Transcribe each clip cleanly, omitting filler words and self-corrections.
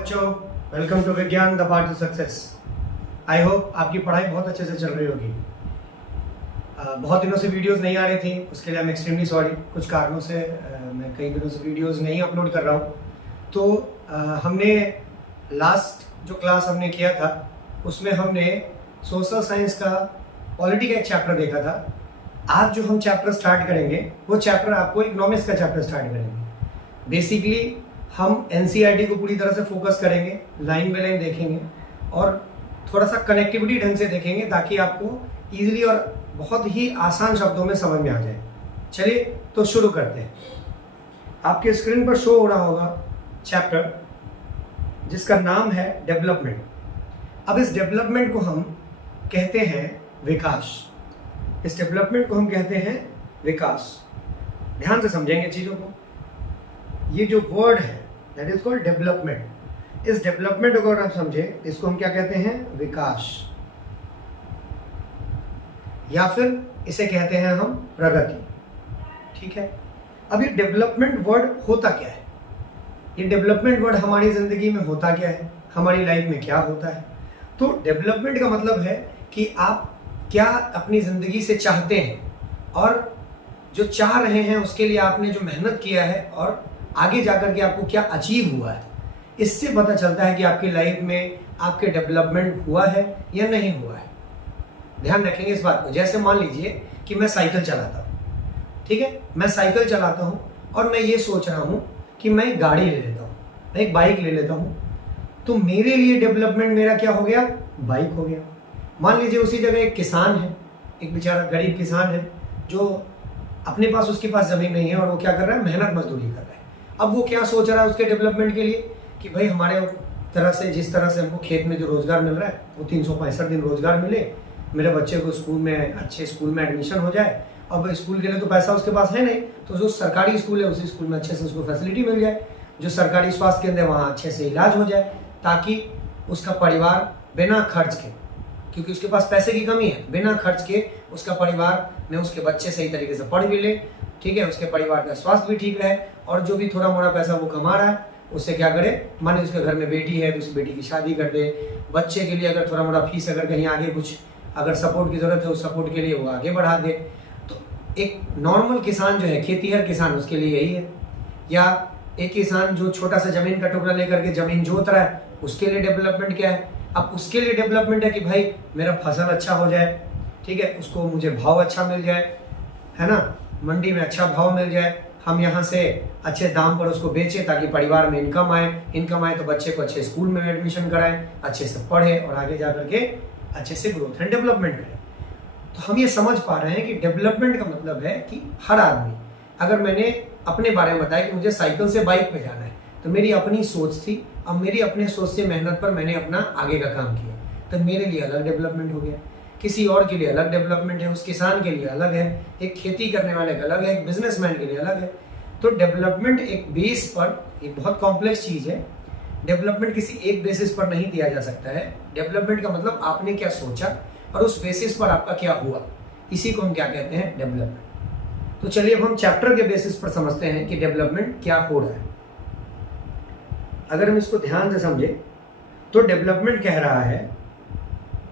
बच्चों, welcome to विज्ञान the part two success. I hope आपकी पढ़ाई बहुत अच्छे से चल रही होगी। बहुत दिनों से वीडियोस नहीं आ रही थी, उसके लिए आई एम एक्सट्रीमली सॉरी। कुछ कारणों से मैं कई दिनों से वीडियोस नहीं अपलोड कर रहा हूँ। तो हमने लास्ट जो क्लास हमने किया था उसमें हमने सोशल साइंस का पॉलिटी का एक चैप्टर देखा था। आज जो हम चैप्टर स्टार्ट करेंगे वो चैप्टर आपको इकोनॉमिक्स का चैप्टर स्टार्ट करेंगे। बेसिकली हम एनसीईआरटी को पूरी तरह से फोकस करेंगे, लाइन बाय लाइन देखेंगे और थोड़ा सा कनेक्टिविटी ढंग से देखेंगे ताकि आपको इजीली और बहुत ही आसान शब्दों में समझ में आ जाए। चलिए तो शुरू करते हैं। आपके स्क्रीन पर शो हो रहा होगा चैप्टर जिसका नाम है डेवलपमेंट। अब इस डेवलपमेंट को हम कहते हैं विकास। इस डेवलपमेंट को हम कहते हैं विकास। ध्यान से समझेंगे चीजों को। ये जो वर्ड है दैट इज कॉल्ड डेवलपमेंट। इस डेवलपमेंट को अगर आप समझे इसको हम क्या कहते हैं? विकास, या फिर इसे कहते हैं हम प्रगति। ठीक है। अब ये डेवलपमेंट वर्ड होता क्या है? ये डेवलपमेंट वर्ड हमारी जिंदगी में होता क्या है, हमारी लाइफ में क्या होता है? तो डेवलपमेंट का मतलब है कि आप क्या अपनी जिंदगी से चाहते हैं और जो चाह रहे हैं उसके लिए आपने जो मेहनत किया है और आगे जाकर के आपको क्या अचीव हुआ है। इससे पता चलता है कि आपकी लाइफ में आपके डेवलपमेंट हुआ है या नहीं हुआ है। ध्यान रखेंगे इस बात को। जैसे मान लीजिए कि मैं साइकिल चलाता हूँ, ठीक है, मैं साइकिल चलाता हूँ और मैं ये सोच रहा हूँ कि मैं एक गाड़ी ले लेता हूँ, मैं एक बाइक ले लेता हूँ, तो मेरे लिए डेवलपमेंट मेरा क्या हो गया? बाइक हो गया। मान लीजिए उसी जगह एक किसान है, एक बेचारा गरीब किसान है जो अपने पास उसके पास जमीन नहीं है और वो क्या कर रहा है? मेहनत मजदूरी कर रहा है। अब वो क्या सोच रहा है उसके डेवलपमेंट के लिए कि भाई हमारे तरह से जिस तरह से हमको खेत में जो रोजगार मिल रहा है वो 365 दिन रोजगार मिले, मेरे बच्चे को स्कूल में अच्छे स्कूल में एडमिशन हो जाए। अब स्कूल के लिए तो पैसा उसके पास है नहीं, तो जो सरकारी स्कूल है उसी स्कूल में अच्छे से उसको फैसिलिटी मिल जाए, जो सरकारी स्वास्थ्य केंद्र है वहाँ अच्छे से इलाज हो जाए, ताकि उसका परिवार बिना खर्च के, क्योंकि उसके पास पैसे की कमी है, बिना खर्च के उसका परिवार में उसके बच्चे सही तरीके से पढ़ भी ले, ठीक है, उसके परिवार का स्वास्थ्य भी ठीक रहे और जो भी थोड़ा मोड़ा पैसा वो कमा रहा है उससे क्या करे, माने उसके घर में बेटी है तो उस बेटी की शादी कर दे, बच्चे के लिए अगर थोड़ा मोड़ा फीस अगर कहीं आगे कुछ अगर सपोर्ट की जरूरत है उस सपोर्ट के लिए वो आगे बढ़ा दे। तो एक नॉर्मल किसान जो है, खेतीहर किसान, उसके लिए यही है। या एक किसान जो छोटा सा जमीन का टुकड़ा लेकर के जमीन जोत रहा है उसके लिए डेवलपमेंट क्या है? अब उसके लिए डेवलपमेंट है कि भाई मेरा फसल अच्छा हो जाए, ठीक है, उसको मुझे भाव अच्छा मिल जाए, है ना, मंडी में अच्छा भाव मिल जाए, हम यहाँ से अच्छे दाम पर उसको बेचें ताकि परिवार में इनकम आए तो बच्चे को अच्छे स्कूल में एडमिशन कराएं, अच्छे से पढ़े और आगे जाकर के अच्छे से ग्रोथ एंड डेवलपमेंट करें। तो हम ये समझ पा रहे हैं कि डेवलपमेंट का मतलब है कि हर आदमी, अगर मैंने अपने बारे में बताया कि मुझे साइकिल से बाइक पे जाना है तो मेरी अपनी सोच थी, अब मेरी अपने सोच से मेहनत पर मैंने अपना आगे का काम किया, तो मेरे लिए अलग डेवलपमेंट हो गया। किसी और के लिए अलग डेवलपमेंट है, उस किसान के लिए अलग है, एक खेती करने वाले का अलग है, एक बिजनेसमैन के लिए अलग है। तो डेवलपमेंट एक बेस पर, एक बहुत कॉम्प्लेक्स चीज है। डेवलपमेंट किसी एक बेसिस पर नहीं दिया जा सकता है। डेवलपमेंट का मतलब आपने क्या सोचा और उस बेसिस पर आपका क्या हुआ, इसी को हम क्या कहते हैं? डेवलपमेंट। तो चलिए अब हम चैप्टर के बेसिस पर समझते हैं कि डेवलपमेंट क्या हो रहा है। अगर हम इसको ध्यान से समझे तो डेवलपमेंट कह रहा है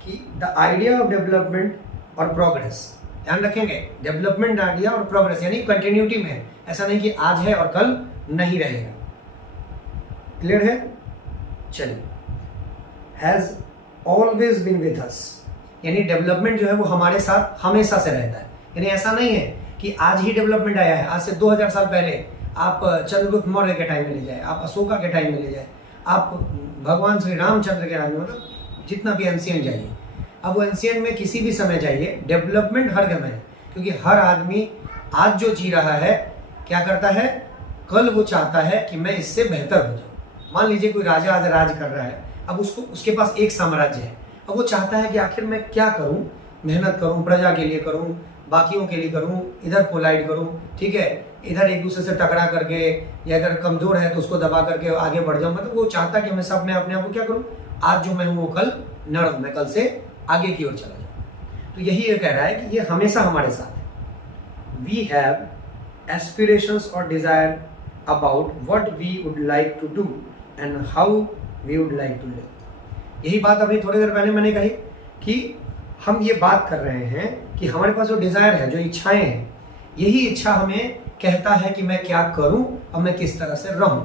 कि द आइडिया ऑफ डेवलपमेंट और प्रोग्रेस। ध्यान रखेंगे, डेवलपमेंट आइडिया और प्रोग्रेस यानी कंटिन्यूटी में है, ऐसा नहीं कि आज है और कल नहीं रहेगा। क्लियर है? चलिए, has always been with us, यानी डेवलपमेंट जो है वो हमारे साथ हमेशा से रहता है। यानी ऐसा नहीं है कि आज ही डेवलपमेंट आया है। आज से 2000 साल पहले आप चंद्रगुप्त मौर्य के टाइम में ले जाए, आप अशोका के टाइम में ले जाए, आप भगवान श्री रामचंद्र के टाइम में, मतलब जितना भी एंशिएंट जाइए, अब वो एंशिएंट में किसी भी समय जाइए, डेवलपमेंट हर जगह है। क्योंकि हर आदमी आज जो जी रहा है क्या करता है? कल वो चाहता है कि मैं इससे बेहतर हो जाऊं। मान लीजिए कोई राजा आज राज कर रहा है, अब उसके पास एक साम्राज्य है, अब वो चाहता है कि आखिर मैं क्या करूं, मेहनत करूं, प्रजा के लिए करूं, बाकियों के लिए करूं, इधर पोलाइट करूं, ठीक है, इधर एक दूसरे से टकरा करके, या अगर कमजोर है तो उसको दबा करके आगे बढ़ जाऊं। मतलब वो चाहता है कि हमेशा अपने आप को क्या करूं, आज जो मैं हूं वो कल न रहूं, मैं कल से आगे की ओर चला जाऊं। तो यही ये कह रहा है कि ये हमेशा हमारे साथ है। वी हैव एस्पिरेशंस और desire about what we would like to do and how we would like to live. यही बात अभी थोड़ी देर पहले मैंने कही कि हम ये बात कर रहे हैं कि हमारे पास जो डिज़ायर है, जो इच्छाएं हैं, यही इच्छा हमें कहता है कि मैं क्या करूं और मैं किस तरह से रहूं।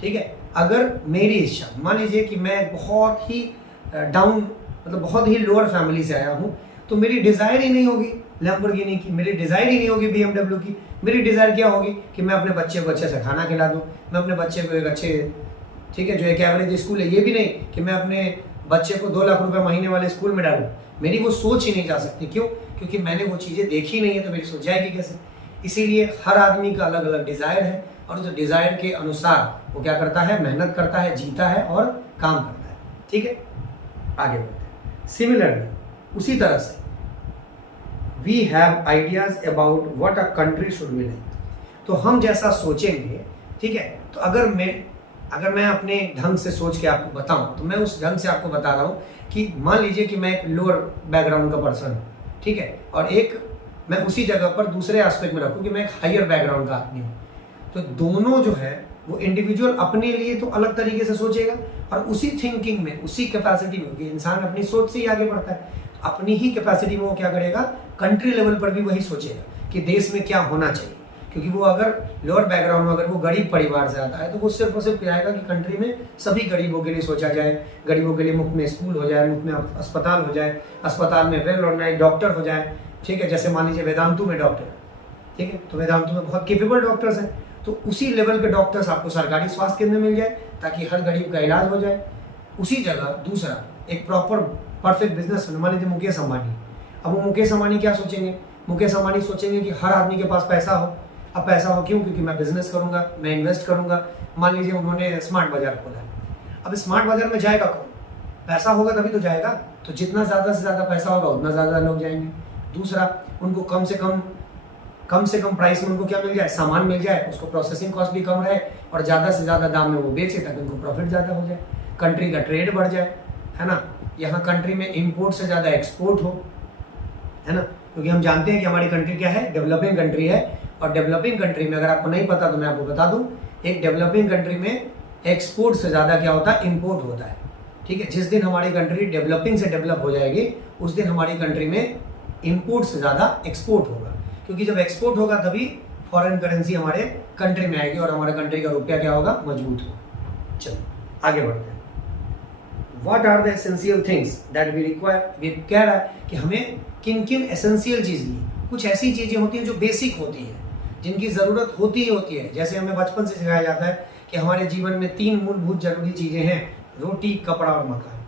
ठीक है, अगर मेरी इच्छा, मान लीजिए कि मैं बहुत ही डाउन, मतलब बहुत ही लोअर फैमिली से आया हूं, तो मेरी डिज़ायर ही नहीं होगी लैम्बोर्गिनी की, मेरी डिज़ायर ही नहीं होगी BMW की। मेरी डिज़ायर क्या होगी कि मैं अपने बच्चे को अच्छे से खाना खिला दूं, मैं अपने बच्चे को एक अच्छे, ठीक है, जो एक एवरेज स्कूल है, ये भी नहीं कि मैं अपने बच्चे को 2 लाख रुपए महीने वाले स्कूल में डालूं। मेरी वो सोच ही नहीं जा सकती। क्यों? क्योंकि मैंने वो चीज़ें देखी नहीं है, तो मेरी सोच जाएगी कैसे। इसीलिए हर आदमी का अलग अलग डिज़ायर है, और जो डिज़ायर के अनुसार वो क्या करता है, मेहनत करता है, जीता है और काम करता है। ठीक है, आगे बढ़ते हैं। सिमिलरली, उसी तरह से we have ideas about what a country should be like. तो हम जैसा सोचेंगे, ठीक है, तो अगर मैं अपने ढंग से सोच के आपको बताऊं, तो मैं उस ढंग से आपको बता रहा हूं कि मान लीजिए कि मैं एक लोअर बैकग्राउंड का पर्सन हूं, ठीक है, और एक मैं उसी जगह पर दूसरे एस्पेक्ट में रखूं कि मैं एक हायर बैकग्राउंड का आदमी हूं, तो दोनों जो है वो इंडिविजुअल अपने लिए तो अलग तरीके से सोचेगा, और उसी थिंकिंग में, उसी कैपेसिटी में, कि इंसान अपनी सोच से ही आगे बढ़ता है, अपनी ही कैपेसिटी में वो क्या करेगा, कंट्री लेवल पर भी वही सोचेगा कि देश में क्या होना चाहिए। क्योंकि वो अगर लोअर बैकग्राउंड में, अगर वो गरीब परिवार से आता है, तो वो सिर्फ और सिर्फ चाहेगा कि कंट्री में सभी गरीबों के लिए सोचा जाए, गरीबों के लिए मुफ्त में स्कूल हो जाए, मुफ्त में अस्पताल हो जाए, अस्पताल में वेल ऑर्गेनाइज डॉक्टर हो जाए। ठीक है, जैसे मान लीजिए वेदांतु में डॉक्टर, ठीक है, तो वेदांतु में बहुत केपेबल डॉक्टर्स हैं, तो उसी लेवल के डॉक्टर्स आपको सरकारी स्वास्थ्य केंद्र में मिल जाए ताकि हर गरीब का इलाज हो जाए। उसी जगह दूसरा एक प्रॉपर परफेक्ट बिजनेस, मान लीजिए मुकेश अंबानी। अब वो मुकेश अंबानी क्या सोचेंगे, मुकेश अंबानी सोचेंगे कि हर आदमी के पास पैसा हो। अब पैसा हो क्यों? क्योंकि मैं बिजनेस करूंगा, मैं इन्वेस्ट करूंगा। मान लीजिए उन्होंने स्मार्ट बाजार खोला, अब स्मार्ट बाजार में जाएगा कौन? पैसा होगा तभी तो जाएगा, तो जितना ज़्यादा से ज़्यादा पैसा होगा उतना ज़्यादा लोग जाएंगे। दूसरा, उनको कम से कम प्राइस में उनको क्या मिल जाए, सामान मिल जाए, उसको प्रोसेसिंग कॉस्ट भी कम रहे और ज़्यादा से ज़्यादा दाम में वो बेचे ताकि उनको प्रॉफिट ज़्यादा हो जाए, कंट्री का ट्रेड बढ़ जाए, है ना। यहाँ कंट्री में इंपोर्ट से ज़्यादा एक्सपोर्ट हो, है ना, क्योंकि हम जानते हैं कि हमारी कंट्री क्या है, डेवलपिंग कंट्री है। और डेवलपिंग कंट्री में, अगर आपको नहीं पता तो मैं आपको बता दूं, एक डेवलपिंग कंट्री में एक्सपोर्ट से ज़्यादा क्या होता है, इंपोर्ट होता है। ठीक है, जिस दिन हमारी कंट्री डेवलपिंग से डेवलप हो जाएगी, उस दिन हमारी कंट्री में इंपोर्ट से ज़्यादा एक्सपोर्ट होगा, क्योंकि जब एक्सपोर्ट होगा तभी फॉरेन करेंसी हमारे कंट्री में आएगी और हमारे कंट्री का रुपया क्या होगा, मजबूत होगा। चलो आगे बढ़ते हैं। What are the essential things that we require? वे कह रहा है कि हमें किन किन एसेंशियल चीज़ की, कुछ ऐसी चीज़ें होती हैं जो बेसिक होती हैं, जिनकी ज़रूरत होती ही होती है। जैसे हमें बचपन से सिखाया जाता है कि हमारे जीवन में 3 मूलभूत जरूरी चीज़ें हैं, रोटी, कपड़ा और मकान,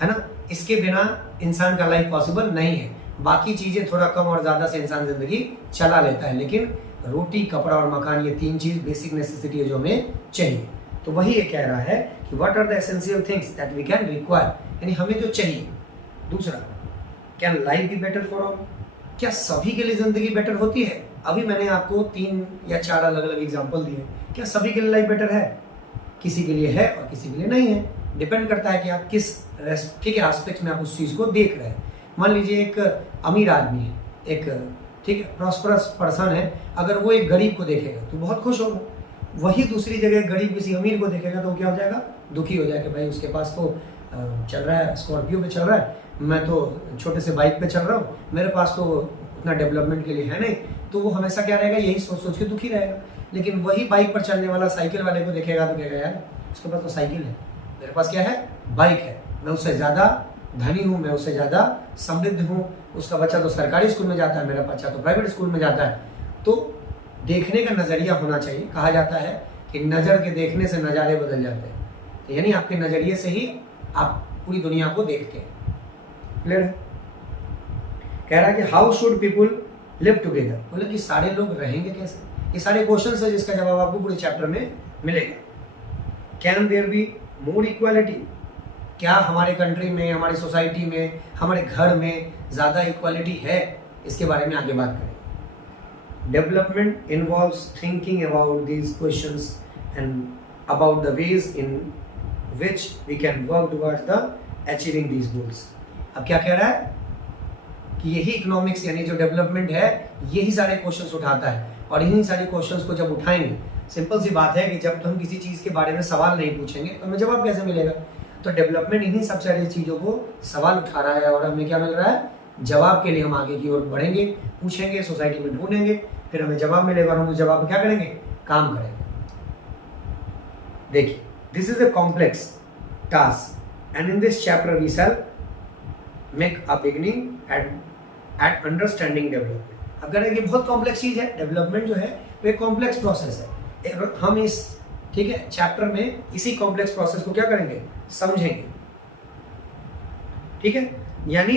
है ना। इसके बिना इंसान का लाइफ पॉसिबल नहीं है। बाकी चीज़ें थोड़ा कम और ज़्यादा से इंसान ज़िंदगी चला लेता है, लेकिन रोटी, कपड़ा और मकान, ये 3 चीज़ बेसिक नेसेसिटी है जो हमें चाहिए। तो वही ये कह रहा है कि what are the essential things that we can require, यानी हमें जो चाहिए। दूसरा, can life be better for all, क्या सभी के लिए ज़िंदगी बेटर होती है? अभी मैंने आपको 3 या 4 अलग अलग एग्जाम्पल दिए, क्या सभी के लिए लाइफ बेटर है? किसी के लिए है और किसी के लिए नहीं है। डिपेंड करता है कि आप किस ठीक है एस्पेक्ट में आप उस चीज़ को देख रहे हैं। मान लीजिए एक अमीर आदमी है, एक ठीक है प्रॉस्परस पर्सन है, अगर वो एक गरीब को देखेगा तो बहुत खुश होगा। वही दूसरी जगह गरीब किसी अमीर को देखेगा तो वो क्या हो जाएगा, दुखी हो जाएगा। भाई उसके पास तो चल रहा है, स्कॉर्पियो पे चल रहा है, मैं तो छोटे से बाइक पे चल रहा हूँ, मेरे पास तो उतना डेवलपमेंट के लिए है नहीं। तो वो हमेशा क्या रहेगा, यही सोच सोच के दुखी रहेगा। लेकिन वही बाइक पर चलने वाला साइकिल वाले को देखेगा तो कहेगा यार उसके पास तो साइकिल है, मेरे पास क्या है, बाइक है, मैं उससे ज़्यादा धनी हूँ, मैं उससे ज़्यादा समृद्ध हूँ। उसका बच्चा तो सरकारी स्कूल में जाता है, मेरा बच्चा तो प्राइवेट स्कूल में जाता है। तो देखने का नज़रिया होना चाहिए। कहा जाता है कि नज़र के देखने से नज़ारे बदल जाते हैं, तो यानी आपके नज़रिए से ही आप पूरी दुनिया को देखते हैं। क्लियर है? कह रहा है कि how should people live together, बोले कि सारे लोग रहेंगे कैसे। ये सारे क्वेश्चन है जिसका जवाब आपको पूरे चैप्टर में मिलेगा। Can there be more equality, क्या हमारे कंट्री में, हमारी सोसाइटी में, हमारे घर में ज़्यादा इक्वालिटी है? इसके बारे में आगे बात करेंगे। Development involves thinking about these questions and about the ways in which we can work towards the achieving these goals. अब क्या कह रहा है कि यही इकोनॉमिक्स यानी जो डेवलपमेंट है, यही सारे क्वेश्चंस उठाता है, और इन्हीं सारे क्वेश्चंस को जब उठाएंगे, सिंपल सी बात है कि जब हम किसी चीज़ के बारे में सवाल नहीं पूछेंगे तो हमें जवाब कैसे मिलेगा। तो डेवलपमेंट इन्हीं सब सारी चीज़ों को सवाल उठा रहा है और हमें क्या मिल रहा है, जवाब के लिए हम आगे की ओर बढ़ेंगे, पूछेंगे, सोसाइटी में ढूंढेंगे, फिर हमें जवाब मिलेगा और हम उस जवाब पर क्या करेंगे, काम करेंगे। देखिए, this is a complex task and in this chapter we shall make a beginning at understanding development. अब कह रहे हैं कि बहुत कॉम्प्लेक्स चीज़ है, डेवलपमेंट जो है वो एक कॉम्प्लेक्स प्रोसेस है। हम इस ठीक है चैप्टर में इसी कॉम्प्लेक्स प्रोसेस को क्या करेंगे, समझेंगे। ठीक है, यानी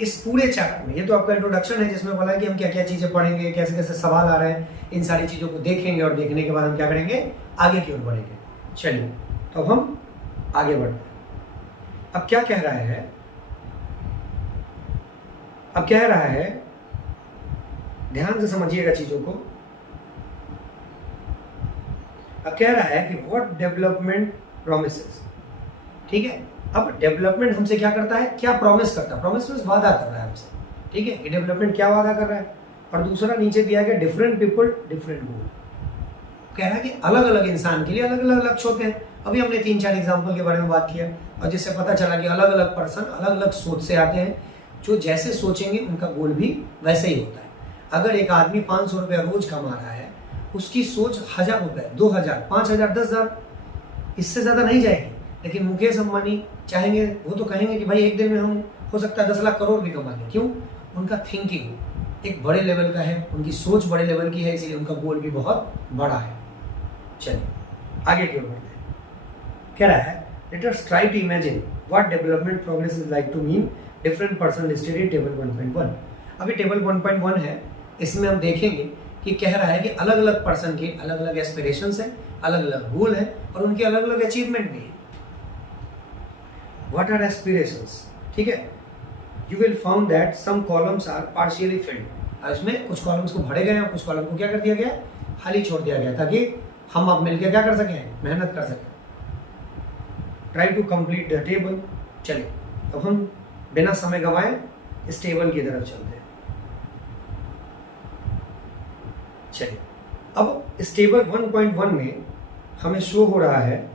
इस पूरे चैप्टर में, ये तो आपका इंट्रोडक्शन है जिसमें बोला है कि हम क्या क्या चीज़ें पढ़ेंगे, कैसे कैसे सवाल आ रहे हैं, इन सारी चीज़ों को देखेंगे और देखने के बाद हम क्या करेंगे, आगे की ओर बढ़ेंगे। चलिए, तो अब हम आगे बढ़ते हैं। अब क्या कह रहा है, अब कह रहा है, ध्यान से समझिएगा चीज़ों को। अब कह रहा है कि व्हाट डेवलपमेंट प्रोमिसेस। ठीक है, अब डेवलपमेंट हमसे क्या करता है, क्या प्रॉमिस करता है, प्रॉमिस मींस वादा कर रहा है हमसे। ठीक है, कि डेवलपमेंट क्या वादा कर रहा है। और दूसरा नीचे दिया गया डिफरेंट पीपल डिफरेंट गोल। कह रहा है कि अलग अलग इंसान के लिए अलग अलग लक्ष्य होते हैं। अभी हमने 3-4 एग्जाम्पल के बारे में बात किया और जिससे पता चला कि अलग अलग पर्सन अलग अलग सोच से आते हैं। जो जैसे सोचेंगे उनका गोल भी वैसे ही होता है। अगर एक आदमी 500 रुपया रोज कमा रहा है, उसकी सोच 1000 रुपये, 2000, 5000, 10,000, इससे ज़्यादा नहीं जाएगी। लेकिन मुकेश अंबानी चाहेंगे, वो तो कहेंगे कि भाई एक दिन में हम हो सकता है 10 लाख करोड़ भी कमा लें। क्यों? उनका थिंकिंग एक बड़े लेवल का है, उनकी सोच बड़े लेवल की है, इसलिए उनका गोल भी बहुत बड़ा है। चलिए आगे की ओर बढ़ते हैं। कह रहा है, let us try to imagine what development progress is like to mean different person listed in table 1.1। अभी टेबल 1.1 है, इसमें हम देखेंगे कि कह रहा है कि अलग अलग पर्सन के अलग अलग एस्पिरेशंस हैं, अलग अलग गोल हैं और उनके अलग अलग अचीवमेंट भी हैं। What are aspirations? ठीक है, you will found that some columns are partially filled. इसमें कुछ कॉलम्स को भरे गए हैं और कुछ कॉलम को क्या कर दिया गया, खाली छोड़ दिया गया, ताकि हम अब मिलकर क्या कर सकें, मेहनत कर सकें। Try to complete the table. चलिए, अब हम बिना समय गंवाए इस टेबल की तरफ चलते हैं। चलिए, अब इस टेबल 1.1 में हमें शो हो रहा है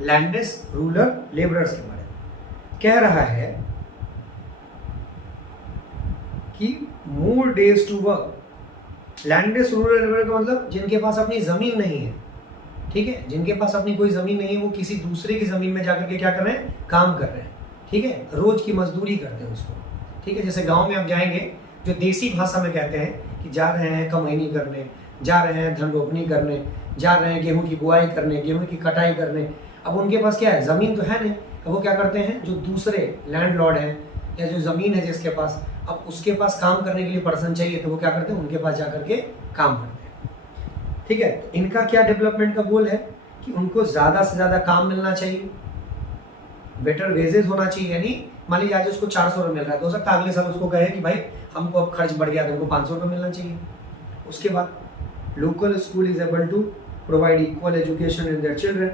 लैंडेस रूरल लेबरर्स के बारे में। कह रहा है कि more days to work. Landless rural labourer का मतलब जिनके पास अपनी जमीन नहीं है। ठीक है, जिनके पास अपनी कोई जमीन नहीं है, वो किसी दूसरे की जमीन में जाकर के क्या कर रहे हैं, काम कर रहे हैं। ठीक है, रोज की मजदूरी करते हैं उसको। ठीक है, जैसे गांव में आप जाएंगे, जो देसी भाषा में कहते हैं कि जा रहे हैं कमैनी करने, जा रहे हैं धन रोपनी करने, जा रहे हैं गेहूं की बुआई करने, गेहूं की कटाई करने। अब उनके पास क्या है, जमीन तो है नहीं। अब वो क्या करते हैं, जो दूसरे लैंडलॉर्ड हैं या जो जमीन है जिसके पास, अब उसके पास काम करने के लिए पर्सन चाहिए, तो वो क्या करते हैं, उनके पास जाकर के काम करते हैं। ठीक है, इनका क्या डेवलपमेंट का गोल है कि उनको ज्यादा से ज्यादा काम मिलना चाहिए, बेटर वेजेस होना चाहिए। यानी मान लीजिए आज उसको 400 रुपये मिल रहा है, तो हो सकता है अगले साल उसको कहे कि भाई हमको अब खर्च बढ़ गया, तो हमको 500 रुपये मिलना चाहिए। उसके बाद local school is able to provide equal education in their children.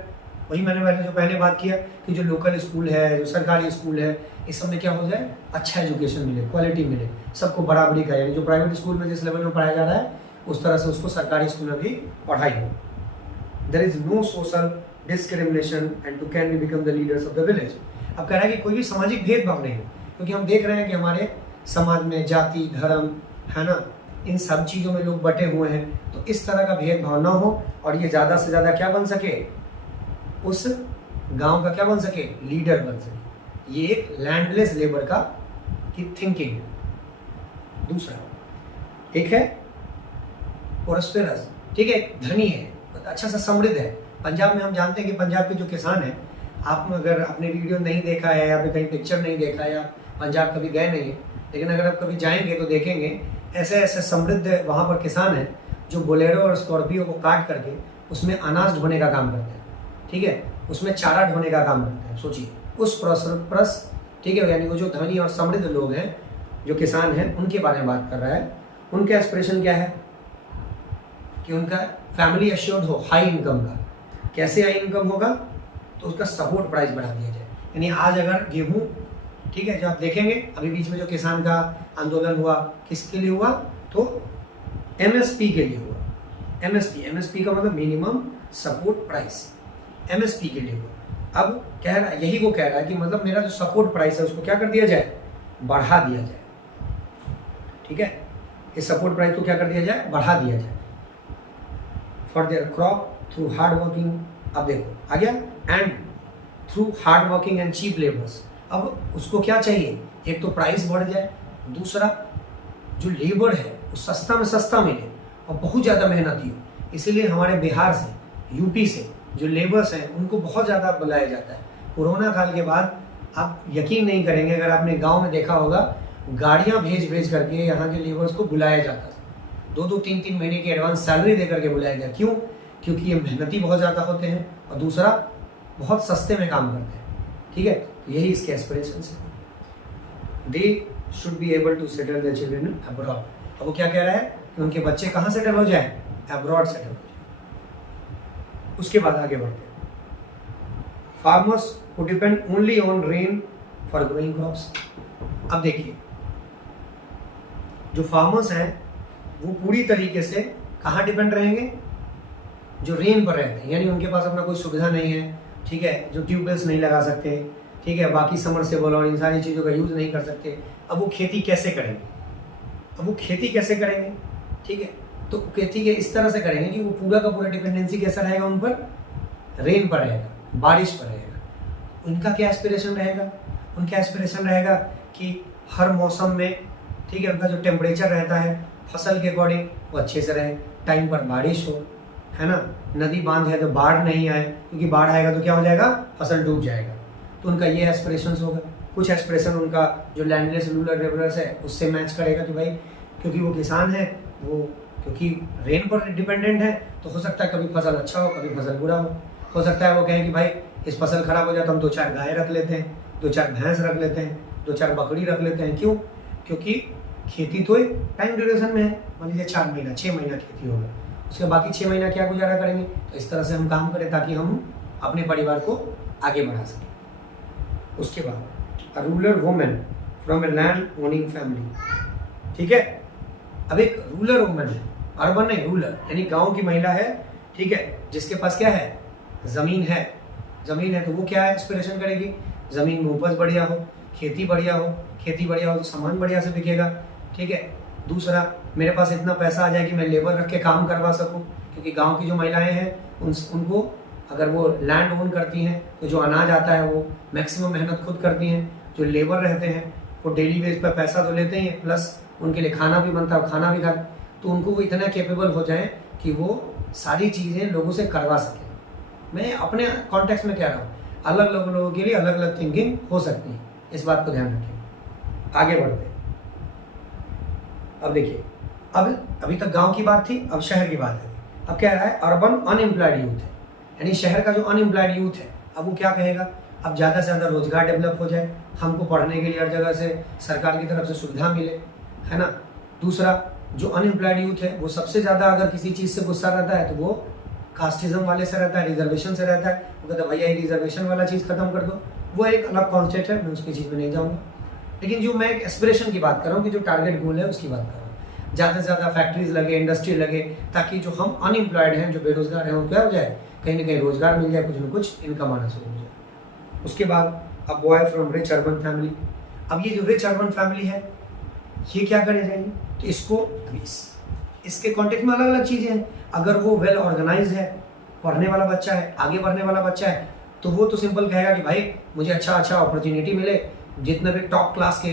वही मैंने जो पहले बात किया कि जो लोकल स्कूल है, जो सरकारी स्कूल है, इस सब में क्या हो जाए, अच्छा एजुकेशन मिले, क्वालिटी मिले, सबको बराबरी का। यानी जो प्राइवेट स्कूल में जिस लेवल में पढ़ाया जा रहा है, उस तरह से उसको सरकारी स्कूल में भी पढ़ाई हो। There is no social discrimination and to can be become the leaders of the village. अब कह रहा है कि कोई भी सामाजिक भेदभाव नहीं है, क्योंकि हम देख रहे हैं कि हमारे समाज में जाति, धर्म, है ना, इन सब चीज़ों में लोग बटे हुए हैं। तो इस तरह का भेदभाव ना हो और ये ज़्यादा से ज़्यादा क्या बन सके, उस गांव का क्या बन सके, लीडर बन सके। ये एक लैंडलेस लेबर का की थिंकिंग। दूसरा एक है प्रोस्पेरस। ठीक है, धनी है, अच्छा सा समृद्ध है। पंजाब में हम जानते हैं कि पंजाब के जो किसान हैं, आप अगर अपने वीडियो नहीं देखा है या फिर कहीं पिक्चर नहीं देखा है या पंजाब कभी गए नहीं है, लेकिन अगर आप कभी जाएंगे तो देखेंगे ऐसे ऐसे समृद्ध वहाँ पर किसान हैं जो बोलेरो और स्कॉर्पियो को काट करके उसमें अनाज ढोने का काम करते हैं। ठीक है, उसमें चारा ढोने का काम करते हैं। सोचिए उस प्रोस्पेरस, ठीक है, यानी वो जो धनी और समृद्ध लोग हैं, जो किसान हैं, उनके बारे में बात कर रहा है। उनका एस्पिरेशन क्या है कि उनका फैमिली एश्योर्ड हो हाई इनकम का। कैसे हाई इनकम होगा, तो उसका सपोर्ट प्राइस बढ़ा दिया जाए। यानी आज अगर गेहूं, ठीक है, जो आप देखेंगे अभी बीच में जो किसान का आंदोलन हुआ, किसके लिए हुआ, तो एमएसपी के लिए हुआ। एमएसपी का मतलब मिनिमम सपोर्ट प्राइस, एमएसपी के लिए अब कह रहा है, यही वो कह रहा है कि मतलब मेरा जो सपोर्ट प्राइस है उसको क्या कर दिया जाए, बढ़ा दिया जाए। ठीक है, इस सपोर्ट प्राइस को क्या कर दिया जाए, बढ़ा दिया जाए for their crop through hard working. अब देखो आ गया, and through hard working and cheap labours. अब उसको क्या चाहिए, एक तो प्राइस बढ़ जाए, दूसरा जो लेबर है वो सस्ता में सस्ता मिले और बहुत ज़्यादा मेहनती हो। इसीलिए हमारे बिहार से, यूपी से जो लेबर्स हैं उनको बहुत ज़्यादा बुलाया जाता है। कोरोना काल के बाद आप यकीन नहीं करेंगे, अगर आपने गांव में देखा होगा, गाड़ियां भेज भेज करके यहाँ के लेबर्स को बुलाया जाता था। 2-2, 3-3 महीने की एडवांस सैलरी दे करके बुलाया गया। क्यों? क्योंकि ये मेहनती बहुत ज़्यादा होते हैं और दूसरा बहुत सस्ते में काम करते हैं। ठीक है, यही इसके एस्पिरेशंस है। They should be able to settle their children abroad. अब वो क्या कह रहा है कि उनके बच्चे कहाँ सेटल हो जाए, अब्रॉड सेटल हो जाए। उसके बाद आगे बढ़ते हैं, farmers who depend only on rain for growing crops। अब देखिए, जो फार्मर्स हैं वो पूरी तरीके से कहाँ डिपेंड रहेंगे, जो रेन पर रहते हैं, यानी उनके पास अपना कोई सुविधा नहीं है। ठीक है, जो ट्यूबवेल्स नहीं लगा सकते, ठीक है, बाकी समरसेबल और इन सारी चीज़ों का यूज़ नहीं कर सकते। अब वो खेती कैसे करेंगे, ठीक है, तो खेती के इस तरह से करेंगे कि वो पूरा का पूरा डिपेंडेंसी कैसा रहेगा उन पर, रेन पर रहेगा, बारिश पर रहेगा। उनका क्या एस्पिरेशन रहेगा, उनका एस्पिरेशन रहेगा कि हर मौसम में, ठीक है, उनका जो टेम्परेचर रहता है फसल के अकॉर्डिंग वो अच्छे से रहे, टाइम पर बारिश हो, है ना, नदी बांध है तो बाढ़ नहीं आए, क्योंकि बाढ़ आएगा तो क्या हो जाएगा, फसल डूब जाएगा। तो उनका ये एस्पिरेशंस होगा। कुछ एस्पिरेशन उनका जो लैंडलेस रूरल लेबरर्स है उससे मैच करेगा कि भाई क्योंकि वो किसान है, वो क्योंकि रेन पर डिपेंडेंट है, तो हो सकता है कभी फसल अच्छा हो, कभी फसल बुरा हो सकता है वो कहें कि भाई इस फसल खराब हो जाए तो हम 2-4 गाय रख लेते हैं, 2-4 भैंस रख लेते हैं, 2-4 बकरी रख लेते हैं। क्यों? क्योंकि खेती तो एक टाइम ड्यूरेशन में है, मान लीजिए 4 महीना 6 महीना खेती होगा, उसके बाकी 6 महीना क्या गुजारा करेंगे। तो इस तरह से हम काम करें ताकि हम अपने परिवार को आगे बढ़ा सकें। उसके बाद a rural women from a land owning family. ठीक है, अब एक रूरल वुमेन है, अर्बन नहीं रूरल, यानी गाँव की महिला है, ठीक है, जिसके पास क्या है, ज़मीन है तो वो क्या एस्पिरेशन करेगी, ज़मीन में उपज बढ़िया हो, खेती बढ़िया हो तो सामान बढ़िया से बिकेगा। ठीक है, दूसरा मेरे पास इतना पैसा आ जाए कि मैं लेबर रख के काम करवा सकूं, क्योंकि गांव की जो महिलाएं हैं उनको अगर वो लैंड ओन करती हैं तो जो अनाज आता है वो मैक्सिमम मेहनत खुद करती हैं। जो लेबर रहते हैं वो डेली बेस पर पैसा तो लेते ही हैं, प्लस उनके लिए खाना भी बनता है, खाना भी खाते, तो उनको वो इतना कैपेबल हो जाए कि वो सारी चीज़ें लोगों से करवा सकें। मैं अपने कॉन्टेक्स्ट में कह रहा हूँ, अलग अलग लोगों के लिए अलग अलग थिंकिंग हो सकती है, इस बात को ध्यान रखें। आगे बढ़ते हैं। अब देखिए, अब अभी तक गांव की बात थी, अब शहर की बात है। अब क्या रहा है, अर्बन अनएम्प्लॉयड यूथ है, यानी शहर का जो अनएम्प्लॉयड यूथ है, अब वो क्या कहेगा, अब ज़्यादा से ज़्यादा रोजगार डेवलप हो जाए, हमको पढ़ने के लिए हर जगह से सरकार की तरफ से सुविधा मिले, है ना। दूसरा, जो अनएम्प्लॉयड यूथ है वो सबसे ज़्यादा अगर किसी चीज़ से गुस्सा रहता है तो वो कास्टिज्म वाले से रहता है, रिजर्वेशन से रहता है। वो कहता है भैया ये रिजर्वेशन वाला चीज़ खत्म कर दो। वो एक अलग कॉन्सेप्ट है, मैं उसकी चीज़ में नहीं जाऊँगा। लेकिन जो मैं एक एस्पिरेशन की बात कर रहा हूँ कि जो टारगेट गोल है उसकी बात कर रहा हूँ, ज़्यादा से ज़्यादा फैक्ट्रीज लगे, इंडस्ट्री लगे, ताकि जो हम अनएम्प्लॉयड हैं, जो बेरोजगार हैं, वो क्या हो जाए, कहीं ना कहीं रोजगार मिल जाए, कुछ ना कुछ इनकम आना शुरू हो जाए। उसके बाद अब boy from rich urban family. अब ये जो रिच अर्बन फैमिली है ये क्या करे जाएगी, तो इसको इसके कॉन्टेक्स्ट में अलग अलग चीज़ें हैं। अगर वो वेल ऑर्गेनाइज है, पढ़ने वाला बच्चा है, आगे बढ़ने वाला बच्चा है, तो वो तो सिंपल कहेगा कि भाई मुझे अच्छा अपॉर्चुनिटी मिले, जितने भी टॉप क्लास के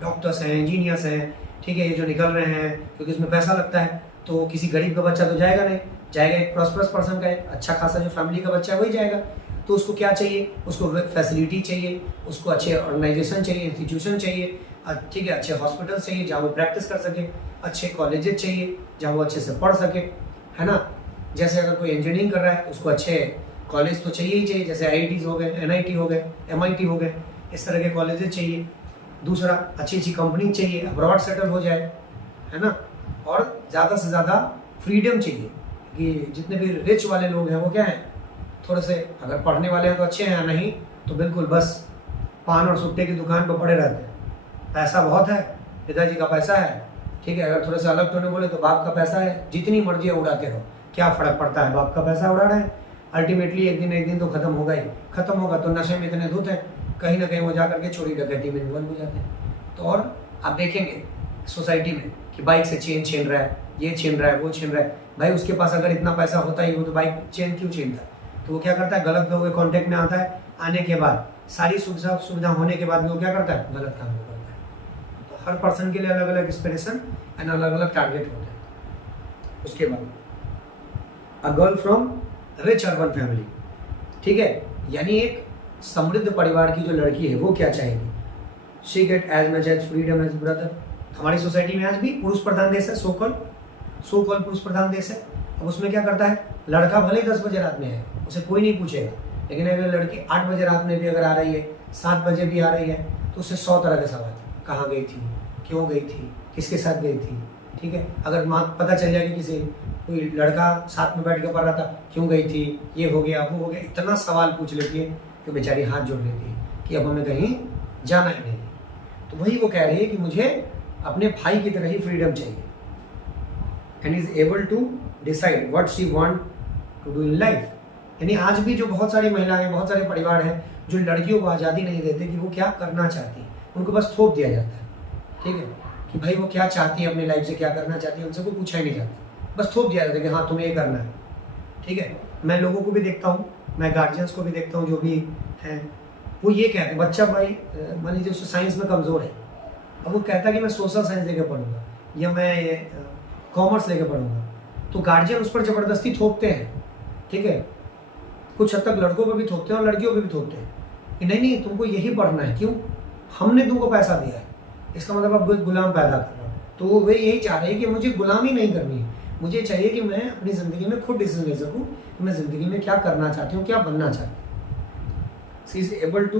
डॉक्टर्स हैं, इंजीनियर्स हैं, ठीक है, ये जो निकल रहे हैं, क्योंकि उसमें पैसा लगता है, तो किसी गरीब का बच्चा तो जाएगा नहीं, जाएगा एक प्रॉस्परस पर्सन का, एक अच्छा खासा जो फैमिली का बच्चा है वही जाएगा। तो उसको क्या चाहिए, उसको फैसिलिटी चाहिए, उसको अच्छे ऑर्गेनाइजेशन चाहिए, इंस्टीट्यूशन चाहिए, ठीक है, अच्छे हॉस्पिटल चाहिए जहाँ वो प्रैक्टिस कर सके, अच्छे कॉलेजेस चाहिए जहाँ वो अच्छे से पढ़ सके, है ना। जैसे अगर कोई इंजीनियरिंग कर रहा है उसको अच्छे कॉलेज तो चाहिए ही चाहिए, जैसे IITs हो गए, NIT हो गए, MIT हो गए, इस तरह के कॉलेजेस चाहिए। दूसरा, अच्छी कंपनी चाहिए, अब्रॉड सेटल हो जाए, है ना। और ज़्यादा से ज़्यादा फ्रीडम चाहिए कि जितने भी रिच वाले लोग हैं वो क्या हैं, थोड़े से अगर पढ़ने वाले हैं तो अच्छे हैं, नहीं तो बिल्कुल बस पान और सुट्टे की दुकान पर पड़े रहते हैं। पैसा बहुत है, पिताजी का पैसा है, ठीक है, अगर थोड़ा सा अलग टोन में बोले तो बाप का पैसा है, जितनी मर्जी है उड़ाते रहो, क्या फर्क पड़ता है, बाप का पैसा उड़ा रहे हैं, अल्टीमेटली एक दिन तो खत्म होगा ही, खत्म होगा तो नशे में इतने धुत हैं, कहीं ना कहीं वो जा करके चोरी डकैती में इन्वॉल्व हो जाते हैं। तो और आप देखेंगे सोसाइटी में कि बाइक से चेन छीन रहा है, ये छीन रहा है, वो छीन रहा है, भाई उसके पास अगर इतना पैसा होता ही वो तो बाइक चेन क्यों छीनता? तो वो क्या करता है, गलत लोगों के कॉन्टेक्ट में आता है, आने के बाद सारी सुविधा होने के बाद भी वो क्या करता है, गलत काम करता है। तो हर पर्सन के लिए अलग अलग इंस्पिरेशन एंड अलग अलग टारगेट होते हैं। उसके बाद a girl from rich urban family, ठीक है, यानी एक समृद्ध परिवार की जो लड़की है वो क्या चाहेगी, she get as much as freedom as brother. हमारी सोसाइटी में आज भी पुरुष प्रधान देश है, सो कॉल पुरुष प्रधान देश है। अब उसमें क्या करता है, लड़का भले ही 10 बजे रात में है, उसे कोई नहीं पूछेगा, लेकिन अगर लड़की 8 बजे रात में भी अगर आ रही है, 7 बजे भी आ रही है, तो उससे 100 तरह के सवाल, कहाँ गई थी, क्यों गई थी, किसके साथ गई थी, ठीक है। अगर पता चल जाए कि किसी कोई लड़का साथ में बैठ के पढ़ रहा था, क्यों गई थी, ये हो गया, वो हो गया, इतना सवाल पूछ लेती है कि बेचारी हाथ जोड़ लेती है कि अब हमें कहीं जाना ही नहीं। तो वही वो कह रही है कि मुझे अपने भाई की तरह ही फ्रीडम चाहिए, and is able to decide what she want to do in life. यानी आज भी जो बहुत सारी महिलाएं, बहुत सारे परिवार हैं जो लड़कियों को आज़ादी नहीं देते कि वो क्या करना चाहती है, उनको बस थोप दिया जाता है, ठीक है, कि भाई वो क्या चाहती है अपनी लाइफ से, क्या करना चाहती है, उनसे कोई पूछा ही नहीं जाता, बस थोप दिया जाता है कि हाँ तुम्हें ये करना है, ठीक है। मैं लोगों को भी देखता हूँ, मैं गार्जियंस को भी देखता हूँ जो भी हैं, वो ये कहते हैं, बच्चा भाई मान लीजिए उसको साइंस में कमज़ोर है, अब वो कहता है कि मैं सोशल साइंस लेके पढ़ूंगा या मैं कॉमर्स लेके पढ़ूंगा, तो गार्जियन उस पर ज़बरदस्ती थोपते हैं, ठीक है। कुछ हद तक लड़कों पर भी थोपते हैं और लड़कियों पर भी थोपते हैं कि नहीं नहीं तुमको यही पढ़ना है, क्यों, हमने तुमको पैसा दिया है, इसका मतलब आप गुलाम पैदा कर रहे हो। तो वे यही चाह रहे हैं कि मुझे गुलामी नहीं करनी है, मुझे चाहिए कि मैं अपनी ज़िंदगी में खुद डिसीजन ले सकूं कि मैं ज़िंदगी में क्या करना चाहती हूँ, क्या बनना चाहती हूँ। She is able to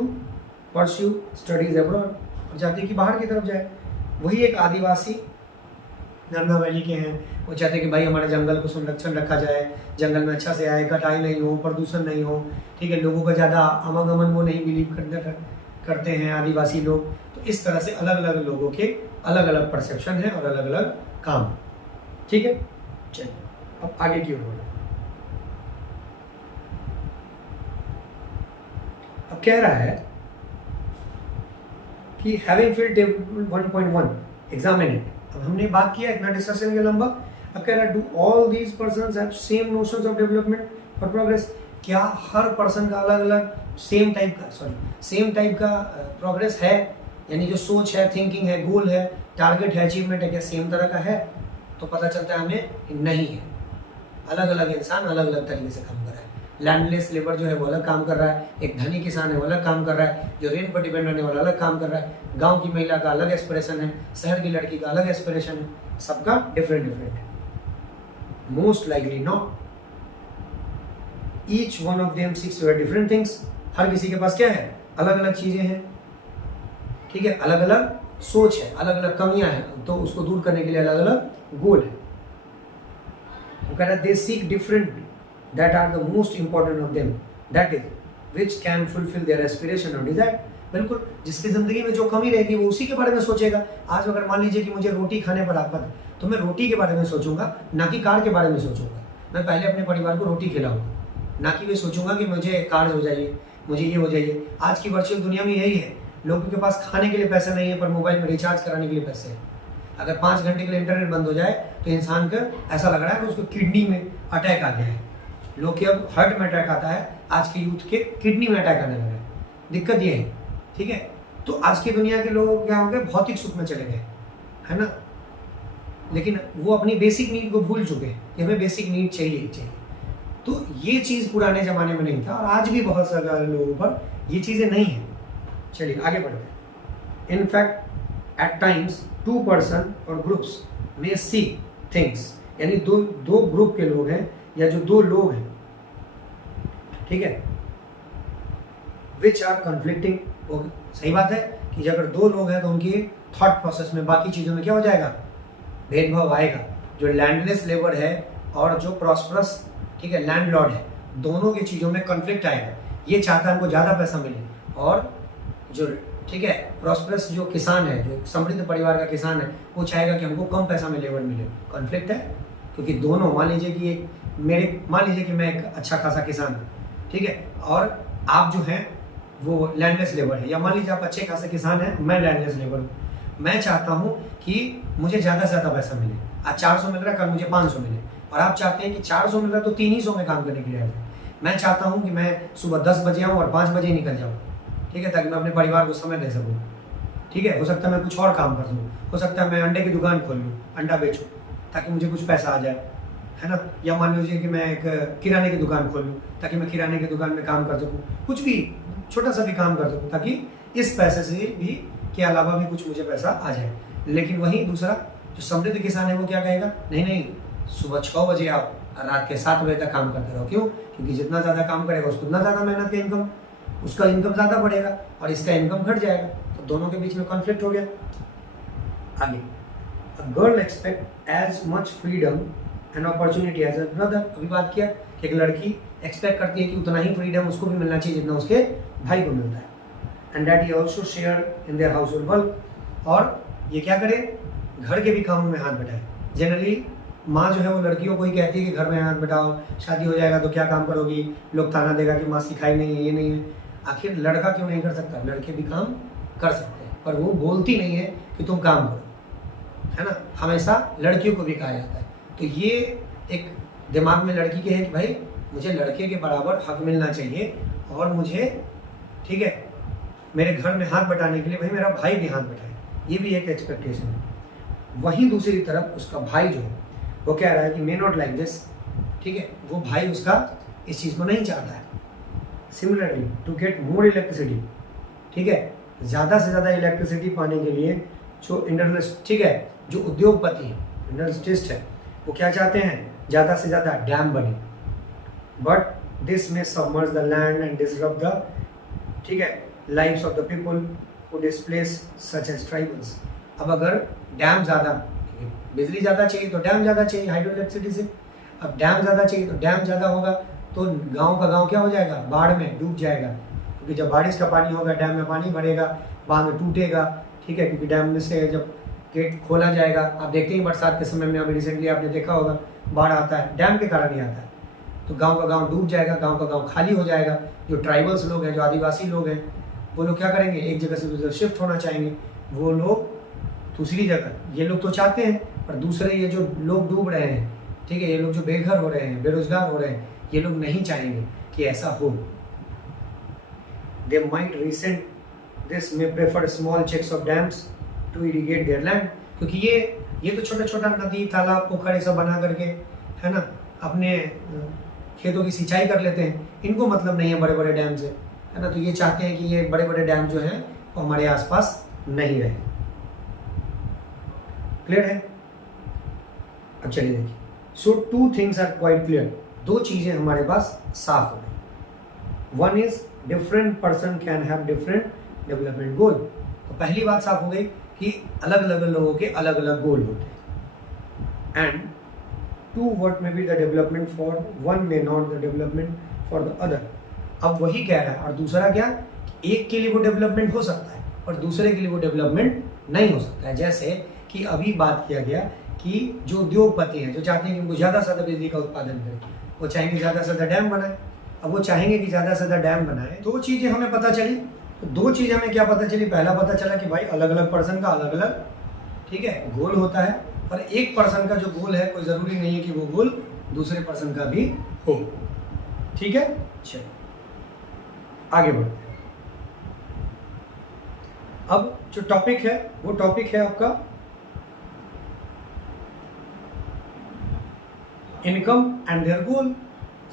pursue studies abroad, और चाहती है कि बाहर की तरफ जाए। वही एक आदिवासी नर्मदा वैली के हैं, वो चाहते हैं कि भाई हमारे जंगल को संरक्षण रखा जाए, जंगल में अच्छा से आए, कटाई नहीं हो, प्रदूषण नहीं हो, ठीक है, लोगों का ज़्यादा आवागमन वो नहीं बिलीव करते हैं आदिवासी लोग। तो इस तरह से अलग अलग लोगों के अलग अलग परसेप्शन है और अलग अलग काम, ठीक है। चलिए अब आगे की ओर बढ़े। अब कह रहा है कि having field table 1.1 examine it. अब हमने बात किया इतना डिस्कशन के लंबा। अब कह रहा है do all these persons have same notions of development और प्रोग्रेस। क्या हर पर्सन का अलग अलग सेम टाइप का प्रोग्रेस है, यानी जो सोच है, थिंकिंग है, गोल है, टारगेट है, अचीवमेंट है, क्या सेम तरह का है? तो पता चलता है हमें कि नहीं है। अलग अलग इंसान अलग अलग तरीके से काम कर रहा है। लैंडलेस लेबर जो है वो अलग काम कर रहा है, एक धनी किसान है वो अलग काम कर रहा है, जो रेंट पर डिपेंड रहने वाला अलग काम कर रहा है, गांव की महिला का अलग एस्पिरेशन है, शहर की लड़की का अलग एस्पिरेशन है, सबका डिफरेंट है। Most likely not, each one of them seeks to different things. हर किसी के पास क्या है, अलग अलग चीजें हैं, ठीक है, अलग अलग सोच है, अलग अलग कमियां हैं, तो उसको दूर करने के लिए अलग अलग गोल है। वो कह रहा है they seek different that are the most important of them, that is which can fulfill their aspiration or desire। बिल्कुल, जिसकी जिंदगी में जो कमी रहेगी वो उसी के बारे में सोचेगा। आज अगर मान लीजिए कि मुझे रोटी खाने पर आफत है, तो मैं रोटी के बारे में सोचूंगा, ना कि कार के बारे में सोचूंगा। मैं पहले अपने परिवार को रोटी खिलाऊंगा, ना कि मैं सोचूंगा कि मुझे कार हो जाइए, मुझे ये हो जाइए। आज की वर्चुअल दुनिया में यही है, लोगों के पास खाने के लिए पैसा नहीं है पर मोबाइल में रिचार्ज कराने के लिए पैसे हैं। अगर 5 घंटे के लिए इंटरनेट बंद हो जाए तो इंसान का ऐसा लग रहा है कि उसको किडनी में अटैक आ गया है। लोग के अब हार्ट में अटैक आता है, आज के यूथ के किडनी में अटैक आने लगा है। दिक्कत ये है, ठीक है। तो आज की दुनिया के लोग क्या हो गए, भौतिक सुख में चले गए, है ना, लेकिन वो अपनी बेसिक नीड को भूल चुके हैं कि हमें बेसिक नीड चाहिए ही चाहिए। तो ये चीज़ पुराने ज़माने में नहीं था और आज भी बहुत सारे लोगों पर ये चीज़ें नहीं हैं। चलिए आगे बढ़ते हैं। इनफैक्ट एट टाइम्स 2 पर्सन और ग्रुप्स में सी थिंग्स, यानी दो ग्रुप के लोग हैं या जो 2 लोग हैं, ठीक है, विच आर कन्फ्लिक्टिंग। सही बात है कि अगर 2 लोग हैं तो उनकी थॉट प्रोसेस में बाकी चीज़ों में क्या हो जाएगा, भेदभाव आएगा। जो लैंडलेस लेबर है और जो प्रॉस्परस, ठीक है, लैंडलॉर्ड है, दोनों की चीज़ों में कन्फ्लिक्ट आएगा। ये चाहता है हमको ज़्यादा पैसा मिले और जो ठीक है, प्रॉस्परस जो किसान है, जो समृद्ध परिवार का किसान है, वो चाहेगा कि हमको कम पैसा में लेबर मिले। कॉन्फ्लिक्ट है, क्योंकि दोनों, मान लीजिए कि मैं एक अच्छा खासा किसान हूँ, ठीक है, और आप जो हैं वो लैंडलेस लेबर है, या मान लीजिए आप अच्छे खासे किसान हैं, मैं लैंडलेस लेबर हूँ। मैं चाहता हूँ कि मुझे ज़्यादा से ज़्यादा पैसा मिले। आज 400 मिल रहा है, कल मुझे 500 मिले, और आप चाहते हैं कि 400 मिल रहा है तो 300 में काम करने के लिए आ जाए। मैं चाहता हूँ कि मैं सुबह 10 बजे आऊँ और 5 बजे निकल जाऊँ, ठीक है, ताकि मैं अपने परिवार को समय दे सकूँ। ठीक है, हो सकता है मैं कुछ और काम कर दूँ, हो सकता है मैं अंडे की दुकान खोल लूँ, अंडा बेचूँ ताकि मुझे कुछ पैसा आ जाए, है ना, या मान लीजिए कि मैं एक किराने की दुकान खोल लूँ ताकि मैं किराने की दुकान में काम कर सकूँ, कुछ भी छोटा सा भी काम कर सकूँ, ताकि इस पैसे से भी के अलावा भी कुछ मुझे पैसा आ जाए। लेकिन वहीं दूसरा जो समृद्ध किसान है वो क्या कहेगा, नहीं, सुबह 6 बजे आप रात के 7 बजे तक काम करते रहो। क्यों? क्योंकि जितना ज़्यादा काम करेगा उसको उतना ज़्यादा मेहनत का इनकम, उसका इनकम ज़्यादा बढ़ेगा और इसका इनकम घट जाएगा, तो दोनों के बीच में कॉन्फ्लिक्ट हो गया। आगे, a girl expect as much freedom and opportunity as a brother. अभी बात किया कि एक लड़की एक्सपेक्ट करती है कि उतना ही फ्रीडम उसको भी मिलना चाहिए जितना उसके भाई को मिलता है, and that he also share in their house hold work. और ये क्या करे, घर के भी कामों में हाथ बटाए। जनरली माँ जो है वो लड़कियों को ही कहती है कि घर में हाथ बटाओ, शादी हो जाएगा तो क्या काम करोगी, लोग ताना देगा कि माँ सिखाई नहीं है, ये नहीं है। आखिर लड़का क्यों नहीं कर सकता, लड़के भी काम कर सकते हैं, पर वो बोलती नहीं है कि तुम काम करो, है ना, हमेशा लड़कियों को भी कहा जाता है। तो ये एक दिमाग में लड़की के है कि भाई मुझे लड़के के बराबर हक मिलना चाहिए, और मुझे, ठीक है, मेरे घर में हाथ बटाने के लिए भाई मेरा भाई भी हाथ बटाए, ये भी एक एक्सपेक्टेशन है। वहीं दूसरी तरफ उसका भाई जो है वो कह रहा है कि मे नॉट लाइक दिस, ठीक है, वो भाई उसका इस चीज़ को नहीं चाहता है। Similarly to get more electricity, ठीक है, ज़्यादा से ज़्यादा इलेक्ट्रिसिटी पाने के लिए जो इंडस्ट्रिस्ट, ठीक है, जो उद्योगपति है, इंडस्ट्रिस्ट है, वो क्या चाहते हैं, ज़्यादा से ज़्यादा डैम बने, but this may submerge the land and disrupt the, ठीक है, lives of the people who displace such as tribals. अब अगर डैम ज़्यादा, बिजली ज़्यादा चाहिए तो डैम ज़्यादा चाहिए हाइड्रो इलेक्ट्रिसिटी से, अब डैम ज़्यादा चाहिए तो डैम ज़्यादा होगा तो गांव का गांव क्या हो जाएगा, बाढ़ में डूब जाएगा, क्योंकि जब बारिश का पानी होगा डैम में पानी भरेगा, बांध टूटेगा, ठीक है, क्योंकि डैम में से जब गेट खोला जाएगा, आप देखते हैं बरसात के समय में, अभी रिसेंटली आपने देखा होगा बाढ़ आता है, डैम के कारण ही आता है, तो गाँव का गाँव डूब जाएगा, गाँव का गाँव खाली हो जाएगा। जो ट्राइबल्स लोग हैं, जो आदिवासी लोग हैं, वो लोग क्या करेंगे, एक जगह से दूसरी शिफ्ट होना चाहेंगे, वो लोग दूसरी जगह। ये लोग तो चाहते हैं, पर दूसरे ये जो लोग डूब रहे हैं, ठीक है, ये लोग जो बेघर हो रहे हैं, बेरोजगार हो रहे हैं, ये लोग नहीं चाहेंगे कि ऐसा हो। They might resent this may prefer small checks of dams to irrigate their land, क्योंकि ये तो छोटा छोटा नदी, तालाब, पोखर सब बना करके, है ना, अपने खेतों की सिंचाई कर लेते हैं, इनको मतलब नहीं है बड़े बड़े डैम से, है ना, तो ये चाहते हैं कि ये बड़े बड़े डैम जो हैं वो हमारे आसपास नहीं रहे। क्लियर है? अब चलिए देखिए, सो 2 थिंग्स आर क्वाइट क्लियर, 2 चीजें हमारे पास साफ हो गई। One is different person can have different development goal. तो पहली बात साफ हो गई कि अलग अलग लोगों के अलग अलग गोल होते हैं, and 2 what may be the development for one may not the development for the other। अब वही कह रहा है, और दूसरा क्या, एक के लिए वो डेवलपमेंट हो सकता है और दूसरे के लिए वो डेवलपमेंट नहीं हो सकता है। जैसे कि अभी बात किया गया कि जो उद्योगपति हैं, जो चाहते हैं कि वो ज़्यादा से ज़्यादा बिजली का उत्पादन करें, वो चाहेंगे ज़्यादा से ज़्यादा डैम बनाए। अब वो चाहेंगे कि ज़्यादा से ज़्यादा डैम बनाए, 2 चीज़ें हमें पता चली। तो 2 चीज़ें हमें क्या पता चली, पहला पता चला कि भाई अलग अलग पर्सन का अलग अलग, ठीक है, गोल होता है, और एक पर्सन का जो गोल है कोई ज़रूरी नहीं है कि वो गोल दूसरे पर्सन का भी हो। ठीक है, चलो आगे बढ़ते हैं। अब जो टॉपिक है वो टॉपिक है आपका income and their goal.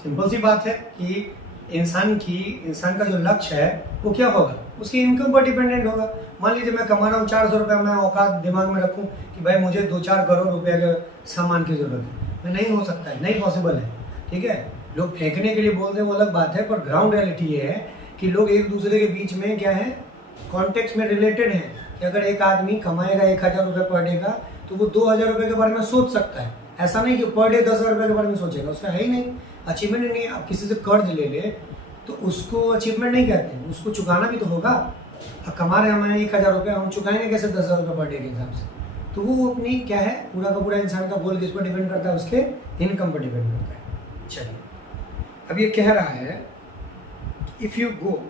Simple सी बात है कि इंसान का जो लक्ष्य है वो क्या होगा, उसकी इनकम पर डिपेंडेंट होगा। मान लीजिए मैं कमा रहा हूँ 400 रुपये, मैं औकात दिमाग में रखूँ कि भाई मुझे 2-4 करोड़ रुपए के सामान की जरूरत है, मैं नहीं हो सकता है, नहीं पॉसिबल है। ठीक है, लोग फेंकने के लिए बोलते हैं वो अलग बात है, पर ग्राउंड रियलिटी ये है कि लोग एक दूसरे के बीच में क्या है, कॉन्टेक्स्ट में रिलेटेड है कि अगर एक आदमी कमाएगा 1000 रुपये पर डे का, तो वो 2000 रुपये के बारे में सोच सकता है। ऐसा नहीं कि पर डे 10,000 रुपये के बारे में सोचेगा, उसका है ही नहीं, अचीवमेंट ही नहीं। आप किसी से कर्ज ले ले तो उसको अचीवमेंट नहीं कहते हैं, उसको चुकाना भी तो होगा। अब कमा रहे हैं हमें 1,000 रुपये, हम चुकाएंगे कैसे 10,000 रुपये पर डे के हिसाब से? तो वो अपनी क्या है, पूरा का पूरा इंसान का गोल किस पर डिपेंड करता है, उसके इनकम पर डिपेंड करता है। चलिए अब ये कह रहा है if you go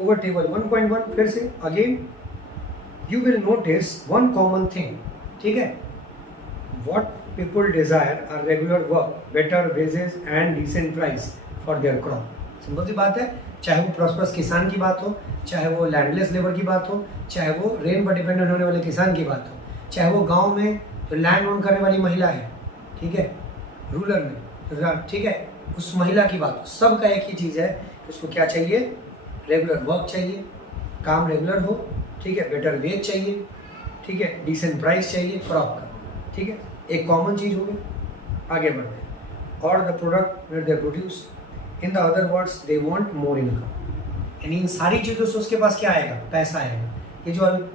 over table 1.1, फिर से again you will notice one common thing, ठीक है, what people desire are regular work, better wages and decent price for their crop. Simple सी बात है, चाहे वो प्रॉस्परस किसान की बात हो, चाहे वो लैंडलेस लेबर की बात हो, चाहे वो रेन पर डिपेंडेंट होने वाले किसान की बात हो, चाहे वो गांव में जो लैंड ओन करने वाली महिला है, ठीक है, रूरल में, ठीक है, उस महिला की बात हो, सबका एक ही चीज़ है, उसको क्या चाहिए, रेगुलर वर्क चाहिए, काम रेगुलर हो, ठीक है, बेटर वेज चाहिए, ठीक है, डिसेंट प्राइस चाहिए क्रॉप का, ठीक है, एक कॉमन चीज़ हो गई। आगे बढ़ते हैं, और the product where they produce, in the other words they want more income. यानी इन सारी चीज़ों से उसके पास क्या आएगा, पैसा आएगा। ये जो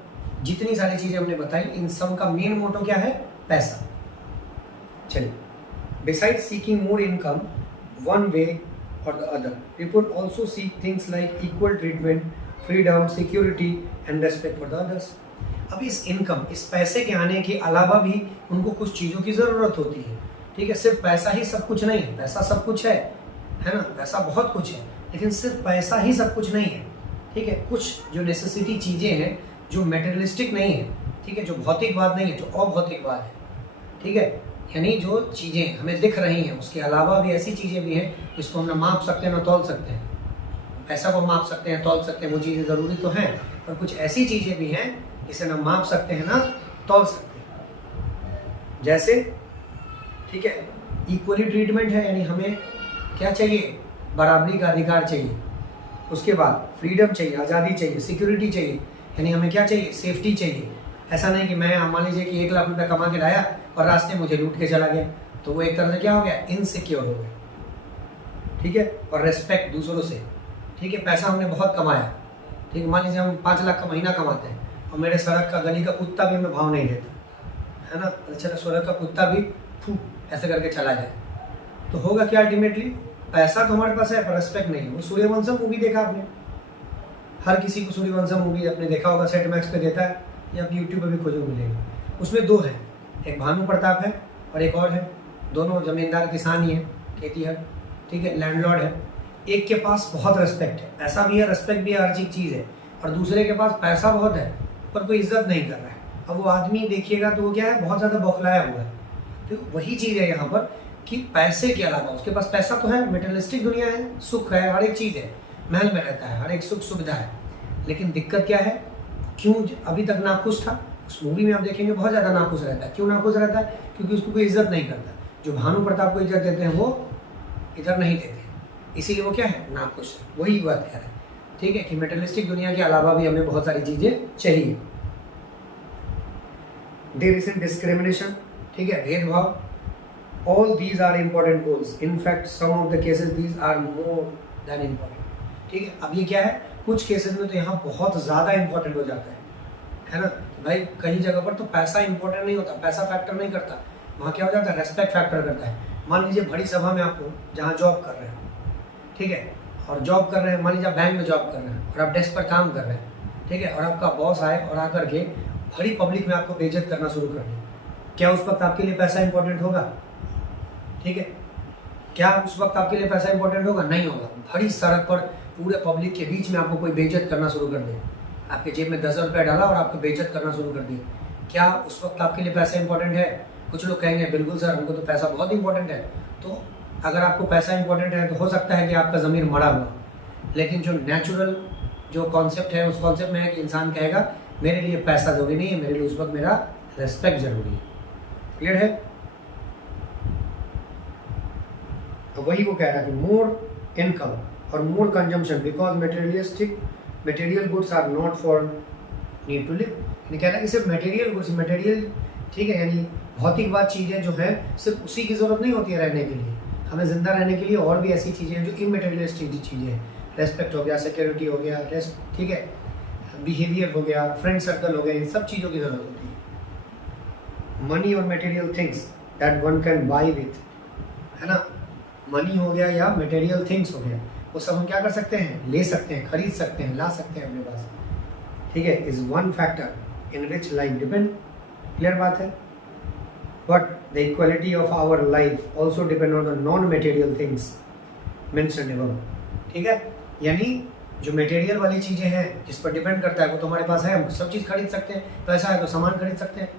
जितनी सारी चीज़ें हमने बताई, इन सब का मेन मोटो क्या है, पैसा। चलिए, besides seeking more income one way और the other, people also seek things like equal treatment, freedom, security and respect for the others. अब इस इनकम, इस पैसे के आने के अलावा भी उनको कुछ चीज़ों की ज़रूरत होती है, ठीक है, सिर्फ पैसा ही सब कुछ नहीं है। पैसा सब कुछ है ना, पैसा बहुत कुछ है, लेकिन सिर्फ पैसा ही सब कुछ नहीं है, ठीक है। कुछ जो नेसेसिटी चीज़ें हैं, जो मेटेरियलिस्टिक नहीं है, ठीक है, जो भौतिकवाद नहीं है, जो अभौतिकवाद है, ठीक है, यानी जो चीज़ें हमें दिख रही हैं, उसके अलावा भी ऐसी चीज़ें भी हैं जिसको हम ना माप सकते हैं ना तौल सकते हैं। पैसा को माप सकते हैं, तौल सकते हैं, वो चीज़ें ज़रूरी तो हैं, पर कुछ ऐसी चीज़ें भी हैं जिसे ना माप सकते हैं ना तौल सकते हैं। जैसे, ठीक है, इक्वली ट्रीटमेंट है, यानी हमें क्या चाहिए, बराबरी का अधिकार चाहिए। उसके बाद फ्रीडम चाहिए, आज़ादी चाहिए, सिक्योरिटी चाहिए, यानी हमें क्या चाहिए, सेफ्टी चाहिए। ऐसा नहीं कि मैं मान लीजिए कि 1 लाख रुपये कमा के लाया और रास्ते मुझे लूट के चला गया, तो वो एक तरह से क्या हो गया, इनसिक्योर हो गया, ठीक है। और रेस्पेक्ट दूसरों से, ठीक है, पैसा हमने बहुत कमाया, ठीक है, मान लीजिए हम 5 लाख का महीना कमाते हैं और मेरे सड़क का गली का कुत्ता भी हमें भाव नहीं देता, है ना, अच्छा, सड़क का कुत्ता भी फू ऐसे करके चला जाए, तो होगा क्या, अल्टीमेटली पैसा तो हमारे पास है पर रेस्पेक्ट नहीं है। वो सूर्यवंशम मूवी देखा आपने, हर किसी को सूर्यवंशम मूवी आपने देखा होगा, सेट मैक्स पे देता है या आप यूट्यूब पे भी खोजो मिलेगा। उसमें 2 हैं, एक भानु प्रताप है और एक और है, दोनों जमींदार किसान ही है, खेती है, ठीक है, लैंडलॉर्ड है। एक के पास बहुत रेस्पेक्ट है, पैसा भी है, रेस्पेक्ट भी है, हर चीज़ है, और दूसरे के पास पैसा बहुत है पर कोई इज्जत नहीं कर रहा है। अब वो आदमी देखिएगा तो वो क्या है, बहुत ज़्यादा बौखलाया हुआ है। तो वही चीज़ है यहाँ पर कि पैसे के अलावा उसके पास पैसा तो है, मेटेरियलिस्टिक दुनिया है, सुख है, हर एक चीज़ है, महल में रहता है, हर एक सुख सुविधा है, लेकिन दिक्कत क्या है, क्यों अभी तक नाखुश था। उस मूवी में आप देखेंगे बहुत ज़्यादा नाखुश रहता है। क्यों नाखुश रहता है, क्योंकि उसको कोई इज्जत नहीं करता। जो भानु प्रताप को इज्जत देते हैं वो इधर नहीं देते, इसीलिए वो क्या है, नाखुश। वही बात कह रहा है, ठीक है, कि मेटेरियलिस्टिक दुनिया के अलावा भी हमें बहुत सारी चीज़ें चाहिए। देयर इज डिस्क्रिमिनेशन, ठीक है, भेदभाव। All these are important goals. In fact, some of the cases these are more than important. ठीक है, अब ये क्या है, कुछ केसेस में तो यहाँ बहुत ज़्यादा इंपॉर्टेंट हो जाता है ना। भाई कई जगह पर तो पैसा इंपॉर्टेंट नहीं होता, पैसा फैक्टर नहीं करता, वहाँ क्या हो जाता है, रेस्पेक्ट फैक्टर करता है। मान लीजिए बड़ी सभा में आपको जहाँ जॉब कर रहे हैं, ठीक है, और जॉब कर रहे हैं, मान लीजिए आप बैंक में जॉब कर रहे हैं और आप डेस्क पर काम कर रहे हैं, ठीक है, और आपका बॉस आए और आकर के बड़ी पब्लिक में आपको बेइज्जत करना शुरू कर दे, क्या उस वक्त आपके लिए पैसा इंपॉर्टेंट होगा, ठीक है, क्या उस वक्त आपके लिए पैसा इंपॉर्टेंट होगा, नहीं होगा। बड़ी सड़क पर पूरे पब्लिक के बीच में आपको कोई बेइज्जत करना शुरू कर दे, आपके जेब में 10 रुपये डाला और आपको बेइज्जत करना शुरू कर दिया, क्या उस वक्त आपके लिए पैसा इंपॉर्टेंट है? कुछ लोग कहेंगे बिल्कुल सर, हमको तो पैसा बहुत इंपॉर्टेंट है। तो अगर आपको पैसा इंपॉर्टेंट है तो हो सकता है कि आपका ज़मीर मरा हुआ, लेकिन जो नेचुरल जो कॉन्सेप्ट है, उस कॉन्सेप्ट में है कि इंसान कहेगा मेरे लिए पैसा जरूरी नहीं है, मेरे लिए उस वक्त मेरा रेस्पेक्ट जरूरी है। क्लियर है? तो वही वो कह रहा है कि मोर इनकम और more consumption because material goods are not for need to live. यानी कह रहा है कि सिर्फ मटेरियल गुड्स, मटेरियल, ठीक है, यानी भौतिकवाद चीज़ें जो हैं सिर्फ उसी की ज़रूरत नहीं होती है रहने के लिए, हमें ज़िंदा रहने के लिए और भी ऐसी चीज़ें हैं जो इमटेरियलिस्टिक चीज़ें हैं। रेस्पेक्ट हो गया, सिक्योरिटी हो गया, ठीक है, बिहेवियर हो गया, फ्रेंड सर्कल हो गया, इन सब चीज़ों की ज़रूरत होती है। मनी और material things that one can buy with, है ना, मनी हो गया या मटेरियल थिंग्स हो गया, वो सब हम क्या कर सकते हैं, ले सकते हैं, खरीद सकते हैं, ला सकते हैं अपने पास। ठीक है, is one factor in which life depend. Clear बात है। But the equality of our life also depend on the non material things mentioned above. ठीक है, यानी जो मटेरियल वाली चीज़ें हैं जिस पर डिपेंड करता है वो तो हमारे पास है, हम सब चीज़ खरीद सकते हैं। पैसा है तो सामान खरीद सकते हैं,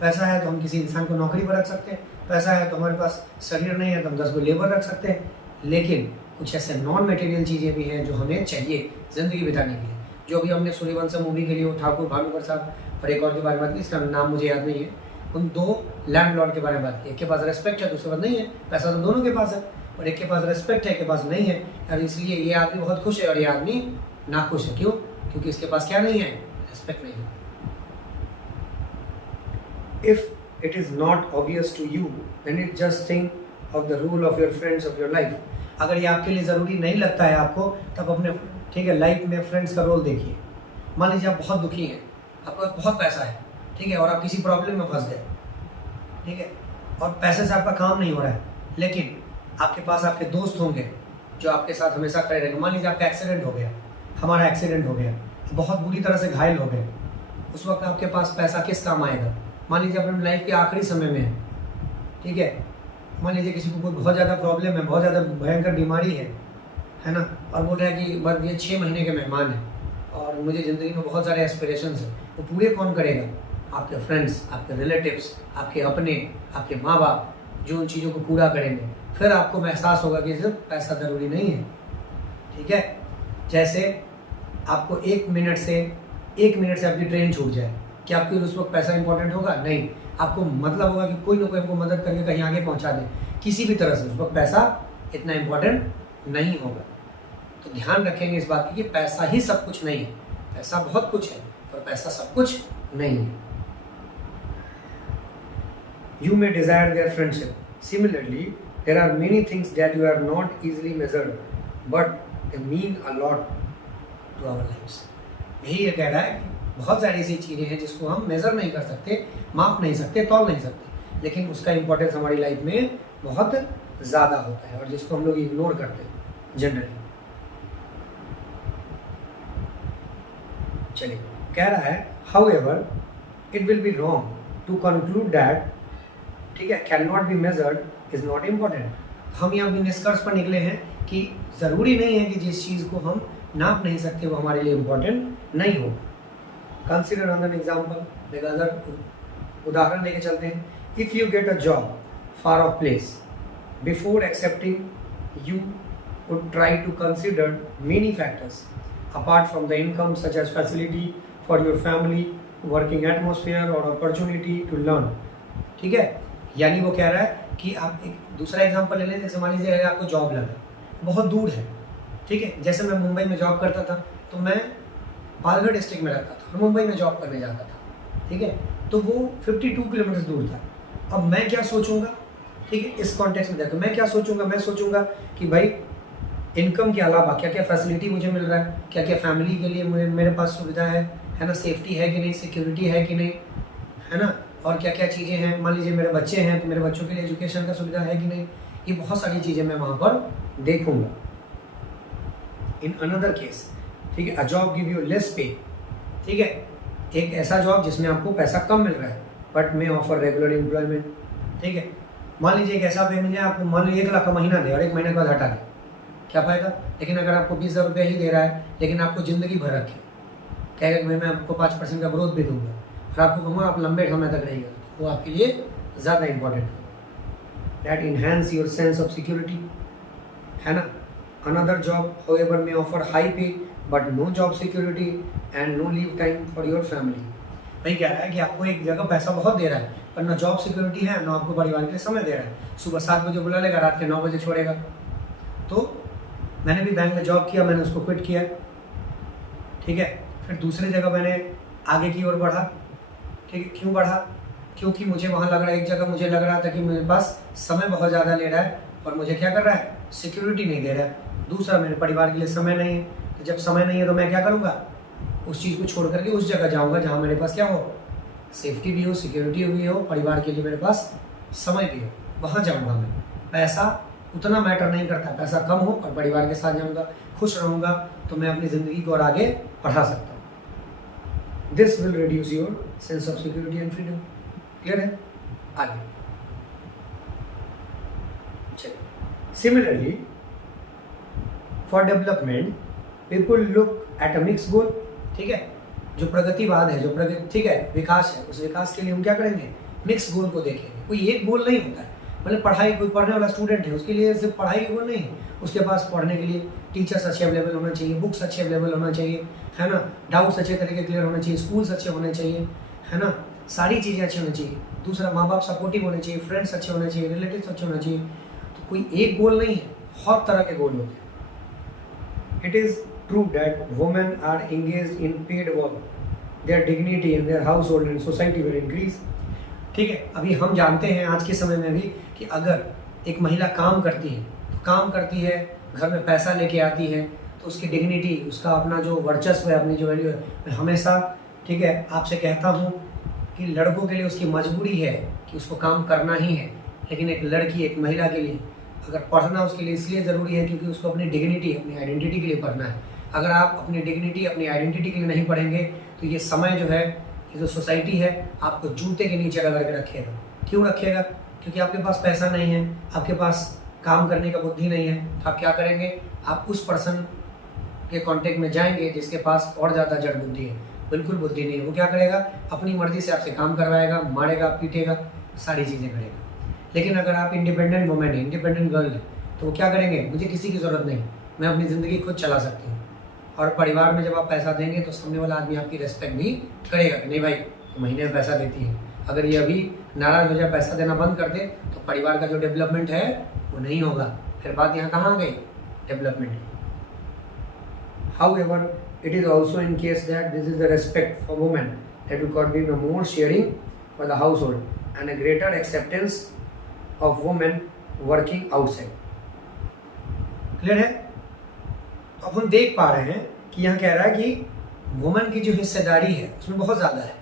पैसा है तो हम किसी इंसान को नौकरी पर रख सकते हैं, पैसा है तो हमारे पास शरीर नहीं है तो हम 10 को लेबर रख सकते हैं। लेकिन कुछ ऐसे नॉन मटेरियल चीज़ें भी हैं जो हमें चाहिए ज़िंदगी बिताने के लिए। जो अभी हमने सूर्यवंशम मूवी के लिए वो ठाकुर भानु प्रसाद और एक और के बारे में बात की, इसका नाम मुझे याद नहीं है, उन 2 लैंडलॉर्ड के बारे में बात की। एक के पास रेस्पेक्ट है, दूसरे पास नहीं है। पैसा तो दोनों के पास है, और एक के पास रेस्पेक्ट है, एक के पास नहीं है। और इसलिए ये आदमी बहुत खुश है और ये आदमी नाखुश है। क्यों? क्योंकि इसके पास क्या नहीं है? रेस्पेक्ट नहीं है। If it is not obvious to you then it just think of the rule of your friends of your life. अगर ये आपके लिए ज़रूरी नहीं लगता है आपको, तब अपने ठीक है लाइफ में फ्रेंड्स का रोल देखिए। मान लीजिए आप बहुत दुखी हैं, आपके पास बहुत पैसा है, ठीक है, और आप किसी प्रॉब्लम में फंस गए, ठीक है, और पैसे से आपका काम नहीं हो रहा है, लेकिन आपके पास आपके दोस्त होंगे जो आपके साथ हमेशा खड़े रहेंगे। मान लीजिए आपका एक्सीडेंट हो गया, हमारा एक्सीडेंट हो गया, बहुत बुरी तरह से घायल हो गए, उस वक्त आपके पास पैसा किस काम आएगा? मान लीजिए अपने लाइफ के आखिरी समय में है, ठीक है, मान लीजिए किसी को कोई बहुत ज़्यादा प्रॉब्लम है, बहुत ज़्यादा भयंकर बीमारी है ना, और बोल रहा है कि बस ये 6 महीने के मेहमान हैं और मुझे ज़िंदगी में बहुत सारे एस्पिरेशंस हैं, वो पूरे कौन करेगा? आपके फ्रेंड्स, आपके रिलेटिव्स, आपके अपने, आपके माँ बाप, जो उन चीज़ों को पूरा करेंगे। फिर आपको महसूस होगा कि सिर्फ पैसा ज़रूरी नहीं है। ठीक है, जैसे आपको 1 मिनट से आपकी ट्रेन छूट जाए, क्या आपके उस वक्त पैसा इंपॉर्टेंट होगा? नहीं। आपको मतलब होगा कि कोई ना कोई आपको मदद करके कहीं आगे पहुंचा दे, किसी भी तरह से, उस वक्त पैसा इतना इंपॉर्टेंट नहीं होगा। तो ध्यान रखेंगे इस बात की कि पैसा ही सब कुछ नहीं है। पैसा बहुत कुछ है पर पैसा सब कुछ नहीं है। You may desire their friendship. Similarly, there are many things that you are not easily measured, but they mean a lot to our lives. यही ये कह रहा है कि बहुत सारी ऐसी चीज़ें हैं जिसको हम मेज़र नहीं कर सकते, माप नहीं सकते, तौल नहीं सकते, लेकिन उसका इम्पोर्टेंस हमारी लाइफ में बहुत ज़्यादा होता है और जिसको हम लोग इग्नोर करते हैं जनरली। चलिए, कह रहा है however it will be wrong to conclude that, ठीक है, can not be measured is not important. हम यहाँ भी निष्कर्ष पर निकले हैं कि ज़रूरी नहीं है कि जिस चीज़ को हम नाप नहीं सकते वो हमारे लिए इम्पॉर्टेंट नहीं हो। कंसिडर अनदर एग्जाम्पल, एक अदर उदाहरण लेके चलते हैं। If you get a job far off place, before accepting you would try to consider many factors apart from the income such as facility for your family, working atmosphere और opportunity to learn. ठीक है, यानी वो कह रहा है कि आप एक दूसरा एग्जांपल ले लें। जैसे मान लीजिए अगर आपको जॉब लगा, बहुत दूर है, ठीक है, जैसे मैं मुंबई में जॉब करता था तो मैं पालघर डिस्ट्रिक्ट में रहता था और मुंबई में जॉब करने जाता था, ठीक है, तो वो 52 किलोमीटर दूर था। अब मैं क्या सोचूंगा, ठीक है, इस कॉन्टेक्स्ट में देखो, मैं क्या सोचूंगा, मैं सोचूंगा कि भाई इनकम के अलावा क्या क्या फैसिलिटी मुझे मिल रहा है, क्या क्या फैमिली के लिए मेरे पास सुविधा है ना, सेफ्टी है कि नहीं, सिक्योरिटी है कि नहीं, है ना, और क्या क्या चीज़ें हैं। मान लीजिए मेरे बच्चे हैं तो मेरे बच्चों के लिए एजुकेशन का सुविधा है कि नहीं, ये बहुत सारी चीज़ें मैं वहाँ पर देखूँगा। इन अनदर केस, ठीक है, a job give you less पे, ठीक है, एक ऐसा जॉब जिसमें आपको पैसा कम मिल रहा है but may offer regular employment, ठीक है। मान लीजिए एक ऐसा पे मिल जाए आपको, मान लीजिए 1 लाख का महीना दे और 1 महीने के बाद हटा दे, क्या फायदा? लेकिन अगर आपको 20,000 रुपये ही दे रहा है लेकिन आपको ज़िंदगी भर रखे, कहेगा कि मैं आपको 5% का ग्रोथ भी दूंगा और आपको कहूँगा आप लंबे समय तक रहेगा, वो आपके लिए ज़्यादा इंपॉर्टेंट है। That enhance your sense of security, है ना। Another job however may offer high pay but no job security and no leave time for your family. वही कह रहा है कि आपको एक जगह पैसा बहुत दे रहा है पर ना जॉब सिक्योरिटी है, ना आपको परिवार के लिए समय दे रहा है। सुबह 7 बजे बुला लेगा, रात के 9 बजे छोड़ेगा। तो मैंने भी बैंक में जॉब किया, मैंने उसको क्विट किया, ठीक है, फिर दूसरी जगह मैंने आगे की ओर बढ़ा, ठीक है। क्यों बढ़ा? क्योंकि मुझे वहाँ लग रहा है, एक जगह मुझे लग रहा था कि मेरे पास समय बहुत ज़्यादा ले रहा है और मुझे क्या कर रहा है, सिक्योरिटी नहीं दे रहा है। दूसरा, मेरे परिवार के लिए समय नहीं है, तो जब समय नहीं है तो मैं क्या करूँगा, उस चीज़ को छोड़ करके उस जगह जाऊँगा जहाँ मेरे पास क्या हो, सेफ्टी भी हो, सिक्योरिटी भी हो, परिवार के लिए मेरे पास समय भी हो, वहाँ जाऊँगा मैं। पैसा उतना मैटर नहीं करता, पैसा कम हो और परिवार के साथ जाऊँगा, खुश रहूँगा तो मैं अपनी ज़िंदगी को और आगे बढ़ा सकता हूँ। This will reduce your sense of security and freedom. Clear है? आगे चलिए। Similarly for development people look at a mix goal. ठीक है, जो प्रगतिवाद है, जो प्रगति, ठीक है, विकास है, उस विकास के लिए हम क्या करेंगे? मिक्स गोल को देखेंगे। कोई एक गोल नहीं होता है। मतलब पढ़ाई, कोई पढ़ने वाला स्टूडेंट है, उसके लिए सिर्फ पढ़ाई के गोल नहीं है, उसके पास पढ़ने के लिए टीचर्स अच्छे अवेलेबल होना चाहिए, बुक्स अच्छे अवेलेबल होना चाहिए, है ना, डाउट्स अच्छे तरीके क्लियर होना चाहिए, स्कूल्स अच्छे होने चाहिए, है ना, सारी चीज़ें अच्छी होनी चाहिए। दूसरा, माँ बाप सपोर्टिव होने चाहिए, फ्रेंड्स अच्छे होने चाहिए, रिलेटिव्स अच्छे होने चाहिए। तो कोई एक गोल नहीं है, बहुत तरह के गोल होते हैं। It is true that women are engaged in paid work, their dignity in their household and society will increase। ठीक है, अभी हम जानते हैं आज के समय में भी कि अगर एक महिला काम करती है, तो काम करती है, घर में पैसा लेके आती है, तो उसकी डिग्निटी, उसका अपना जो वर्चस्व है, अपनी जो वैल्यू है, मैं हमेशा, ठीक है, आपसे कहता हूँ कि लड़कों के लिए उसकी मजबूरी है कि उसको काम करना ही है, लेकिन एक लड़की, एक महिला के लिए अगर पढ़ना उसके लिए इसलिए ज़रूरी है क्योंकि उसको अपनी डिग्निटी, अपनी आइडेंटिटी के लिए पढ़ना है। अगर आप अपनी डिग्निटी, अपनी आइडेंटिटी के लिए नहीं पढ़ेंगे तो ये समय जो है, ये जो सोसाइटी है, आपको जूते के नीचे लगा के रखेगा। क्यों रखेगा? क्योंकि आपके पास पैसा नहीं है, आपके पास काम करने का बुद्धि नहीं है, तो आप क्या करेंगे? आप उस पर्सन के कांटेक्ट में जाएंगे जिसके पास और ज़्यादा जड़ बुद्धि है। बिल्कुल बुद्धि नहीं है, वो क्या करेगा? अपनी मर्जी से आपसे काम करवाएगा, मारेगा, पीटेगा, सारी चीज़ें करेगा। लेकिन अगर आप इंडिपेंडेंट वुमेन है, इंडिपेंडेंट गर्ल है, तो वो क्या करेंगे? मुझे किसी की ज़रूरत नहीं, मैं अपनी ज़िंदगी खुद चला सकती हूँ। और परिवार में जब आप पैसा देंगे तो सामने वाला आदमी आपकी रेस्पेक्ट भी करेगा कि नहीं भाई, महीने में पैसा देती है। अगर ये अभी नाराज़ हो जाए, पैसा देना बंद कर दे, तो परिवार का जो डेवलपमेंट है वो नहीं होगा। फिर बात यहाँ कहाँ गई? डेवलपमेंट की। However, it is also in case that this is the respect for women that we could be more sharing for the household and a greater acceptance of women working outside। Clear है? तो अब हम देख पा रहे हैं कि यहाँ कह रहा है कि वुमेन की जो हिस्सेदारी है उसमें बहुत ज़्यादा है।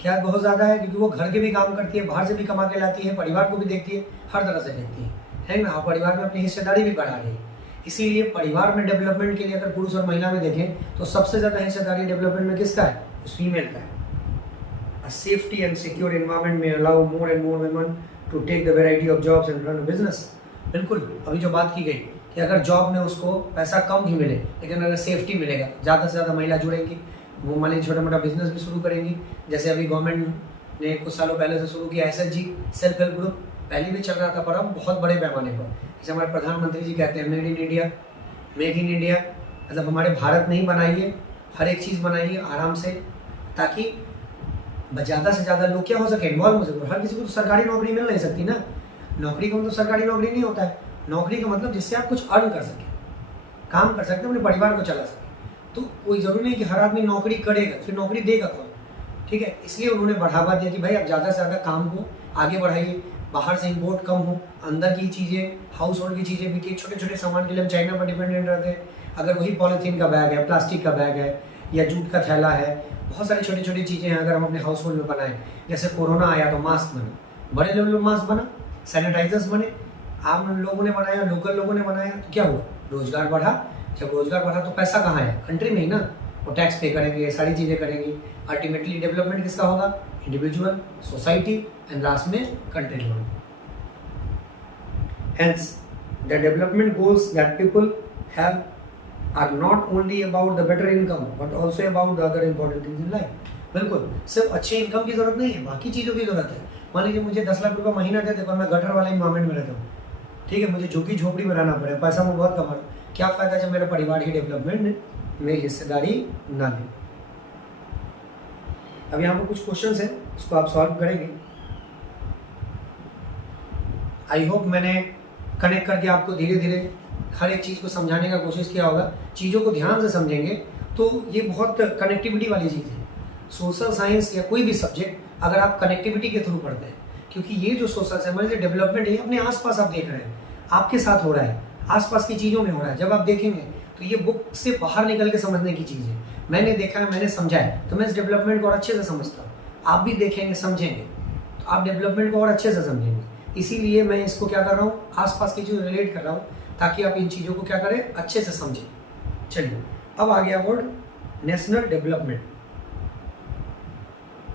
क्या बहुत ज़्यादा है? क्योंकि वो घर के भी काम करती है, बाहर से भी कमा के लाती है, परिवार को भी देखती है, हर तरह से देखती है ना। परिवार में अपनी हिस्सेदारी भी बढ़ा रही है। इसीलिए परिवार में डेवलपमेंट के लिए अगर पुरुष और महिला में देखें तो सबसे ज़्यादा हिस्सेदारी डेवलपमेंट में किसका है? उस फीमेल का है। A safety and secure environment may allow more and more women to take the variety of jobs and run a business। बिल्कुल, अभी जो बात की गई कि अगर जॉब में उसको पैसा कम भी मिले, लेकिन अगर सेफ्टी मिलेगा, ज़्यादा से ज़्यादा महिला जुड़ेंगी, वो मान लीजिए छोटा मोटा बिजनेस भी शुरू करेंगी। जैसे अभी गवर्नमेंट ने कुछ सालों पहले से शुरू किया SHG, सेल्फ हेल्प ग्रुप, पहले भी चल रहा था पर अब बहुत बड़े पैमाने पर। जैसे हमारे प्रधानमंत्री जी कहते हैं made in India, make in India, मतलब हमारे भारत में ही बनाइए, हर एक चीज़ बनाइए आराम से, ताकि ज़्यादा से ज़्यादा लोग क्या हो सके? इन्वॉल्व हो सके। हर किसी को तो सरकारी नौकरी मिल नहीं सकती ना। नौकरी का मतलब सरकारी नौकरी नहीं होता है। नौकरी का मतलब जिससे आप कुछ अर्न कर सकें, काम कर सकते, अपने परिवार को चला सकें। तो कोई ज़रूरी नहीं कि हर आदमी नौकरी करेगा, फिर नौकरी देगा कौन? ठीक है, इसलिए उन्होंने बढ़ावा दिया कि भाई आप ज़्यादा से ज़्यादा काम को आगे बढ़ाइए, बाहर से इंपोर्ट कम हो, अंदर की चीज़ें, हाउस होल्ड की चीज़ें बिके। छोटे छोटे सामान के लिए हम चाइना पर डिपेंडेंट रहते हैं। अगर वही पॉलीथीन का बैग है, प्लास्टिक का बैग है, या जूट का थैला है, बहुत सारी छोटी छोटी चीज़ें हैं, अगर हम अपने हाउस होल्ड में बनाएं। जैसे कोरोना आया तो मास्क बना, बड़े लेवल में मास्क बना, सैनिटाइजर्स बने, आम लोगों ने बनाया, लोकल लोगों ने बनाया, तो क्या हुआ? रोजगार बढ़ा। जब रोजगार बढ़ा तो पैसा कहाँ है? कंट्री में ही ना। वो टैक्स पे करेंगे, सारी चीज़ें करेंगी। अल्टीमेटली डेवलपमेंट किसका होगा? इंडिविजुअल, सोसाइटी एंड लास्ट में country level. Hence, the development goals that people have are not only about the better income but also about the other important things in life। बिल्कुल, सिर्फ अच्छे income की जरूरत नहीं है, बाकी चीज़ों की जरूरत है। मान लीजिए मुझे 10 लाख रुपये महीना देते पर मैं गटर वाले इन्वायरमेंट में रहता हूँ, ठीक है, मुझे झुग्गी झोपड़ी में रहना पड़े, पैसा मैं बहुत कमा, क्या फ़ायदा जब मेरे परिवार की डेवलपमेंट में हिस्सेदारी ना ली। अब यहाँ पर कुछ क्वेश्चंस हैं, उसको आप सॉल्व करेंगे। आई होप मैंने कनेक्ट करके आपको धीरे धीरे हर एक चीज़ को समझाने का कोशिश किया होगा। चीज़ों को ध्यान से समझेंगे तो ये बहुत कनेक्टिविटी वाली चीज़ है। सोशल साइंस या कोई भी सब्जेक्ट अगर आप कनेक्टिविटी के थ्रू पढ़ते हैं, क्योंकि ये जो सोशल साइंस मतलब डेवलपमेंट है अपने आसपास आप देख रहे हैं, आपके साथ हो रहा है, आसपास की चीज़ों में हो रहा है। जब आप देखेंगे तो ये बुक से बाहर निकल के समझने की चीज़ है। मैंने देखा है, मैंने समझा है, तो मैं इस डेवलपमेंट को और अच्छे से समझता हूँ। आप भी देखेंगे, समझेंगे, तो आप डेवलपमेंट को और अच्छे से समझेंगे। इसीलिए मैं इसको क्या कर रहा हूँ, आसपास की चीज़ रिलेट कर रहा हूँ, ताकि आप इन चीज़ों को क्या करें, अच्छे से समझें। चलिए, अब आ गया word national development.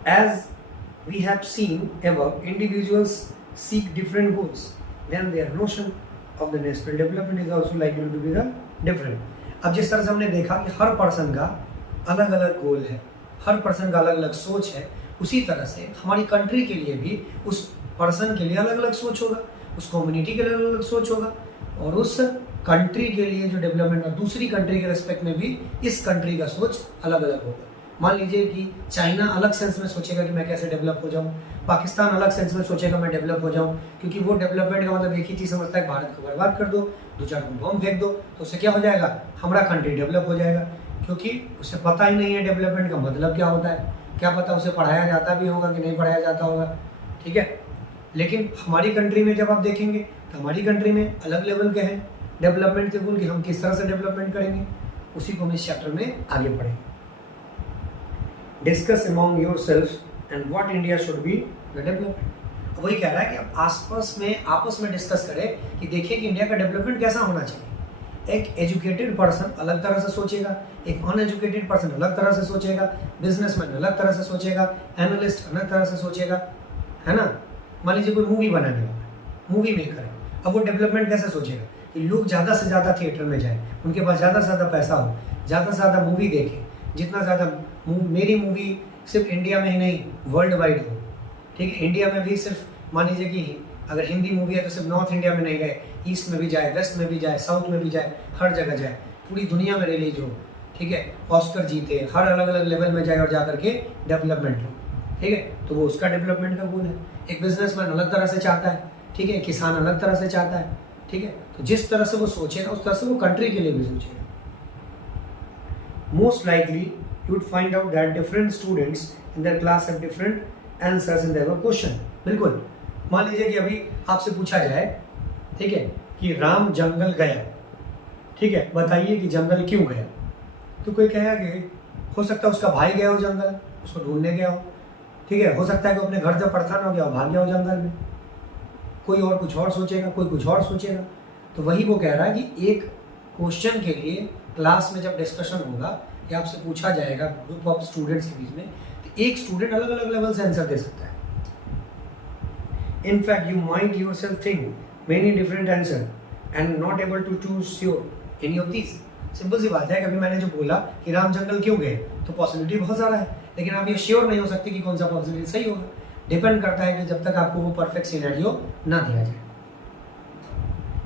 As we have seen above, individuals seek different goals, then their notion of the national development is also likely to be the different. अब जिस तरह से हमने देखा कि हर पर्सन का अलग अलग गोल है, हर पर्सन का अलग अलग सोच है, उसी तरह से हमारी कंट्री के लिए भी उस पर्सन के लिए अलग अलग सोच होगा, उस कम्युनिटी के लिए अलग अलग सोच होगा, और उस कंट्री के लिए जो डेवलपमेंट और दूसरी कंट्री के रेस्पेक्ट में भी इस कंट्री का सोच अलग अलग होगा। मान लीजिए कि चाइना अलग सेंस में सोचेगा कि मैं कैसे डेवलप हो जाऊं, पाकिस्तान अलग सेंस में सोचेगा मैं डेवलप हो जाऊं, क्योंकि वो डेवलपमेंट का मतलब एक ही चीज़ समझता है, भारत को बर्बाद कर दो, 2-4 बम फेंक दो, तो उससे क्या हो जाएगा, हमारा कंट्री डेवलप हो जाएगा। क्योंकि उसे पता ही नहीं है डेवलपमेंट का मतलब क्या होता है, क्या पता उसे पढ़ाया जाता भी होगा कि नहीं पढ़ाया जाता होगा, ठीक है। लेकिन हमारी कंट्री में जब आप देखेंगे तो हमारी कंट्री में अलग लेवल के हैं डेवलपमेंट के गोल कि हम किस तरह से डेवलपमेंट करेंगे, उसी को हम इस चैप्टर में आगे पढ़ेंगे। Discuss among your self and what India should be the development. वही कह रहा है कि आप आपस में डिस्कस करें कि देखिए कि इंडिया का डेवलपमेंट कैसा होना चाहिए। एक एजुकेटेड पर्सन अलग तरह से सोचेगा, एक अनएजुकेटेड पर्सन अलग तरह से सोचेगा, बिजनेसमैन अलग तरह से सोचेगा, एनालिस्ट अलग तरह से सोचेगा, है ना। मान लीजिए कोई मूवी बनाने वाला, मूवी मेकर है, अब वो डेवलपमेंट कैसे सोचेगा कि लोग ज़्यादा से ज़्यादा थिएटर में जाएं, उनके पास ज़्यादा से ज़्यादा पैसा हो, ज़्यादा से ज़्यादा मूवी देखें, जितना ज़्यादा मेरी मूवी सिर्फ इंडिया में ही नहीं वर्ल्ड वाइड हो, ठीक है। इंडिया में भी सिर्फ मान लीजिए कि अगर हिंदी मूवी है तो सिर्फ नॉर्थ इंडिया में नहीं गए, ईस्ट में भी जाए, वेस्ट में भी जाए, साउथ में भी जाए, हर जगह जाए, पूरी दुनिया में रिलीज हो, ठीक है। ऑस्कर जीते, हर अलग अलग लेवल में जाए और जा करके डेवलपमेंट हो, ठीक है। तो वो उसका डेवलपमेंट का गोल है। एक बिजनेसमैन अलग तरह से चाहता है, ठीक है, किसान अलग तरह से चाहता है, ठीक है। तो जिस तरह से वो सोचेगा उस तरह से वो कंट्री के लिए भी सोचेगा। Most likely you would find out that different students in their class have different answers in their question. बिल्कुल, मान लीजिए कि अभी आपसे पूछा जाए, ठीक है, कि राम जंगल गया, ठीक है, बताइए कि जंगल क्यों गया। तो कोई कहेगा कि हो सकता है उसका भाई गया हो जंगल, उसको ढूंढने गया हो, ठीक है, हो सकता है कि अपने घर से परेशान हो गया हो, भाग गया हो जंगल में। कोई और कुछ और सोचेगा, कोई कुछ और सोचेगा। तो वही वो कह रहा है कि एक क्वेश्चन के लिए क्लास में जब डिस्कशन होगा या आपसे पूछा जाएगा ग्रुप ऑफ स्टूडेंट्स के बीच में, तो एक स्टूडेंट अलग अलग लेवल से आंसर दे सकता है। In fact you might yourself think many different answer and not able to choose sure any of these. Simple सी बात है, कभी मैंने जो बोला कि राम जंगल क्यों गए, तो पॉसिबिलिटी बहुत सारा है, लेकिन आप ये श्योर नहीं हो सकते कि कौन सा पॉसिबिलिटी सही होगा। डिपेंड करता है कि जब तक आपको वो परफेक्ट सिनेरियो ना दिया जाए।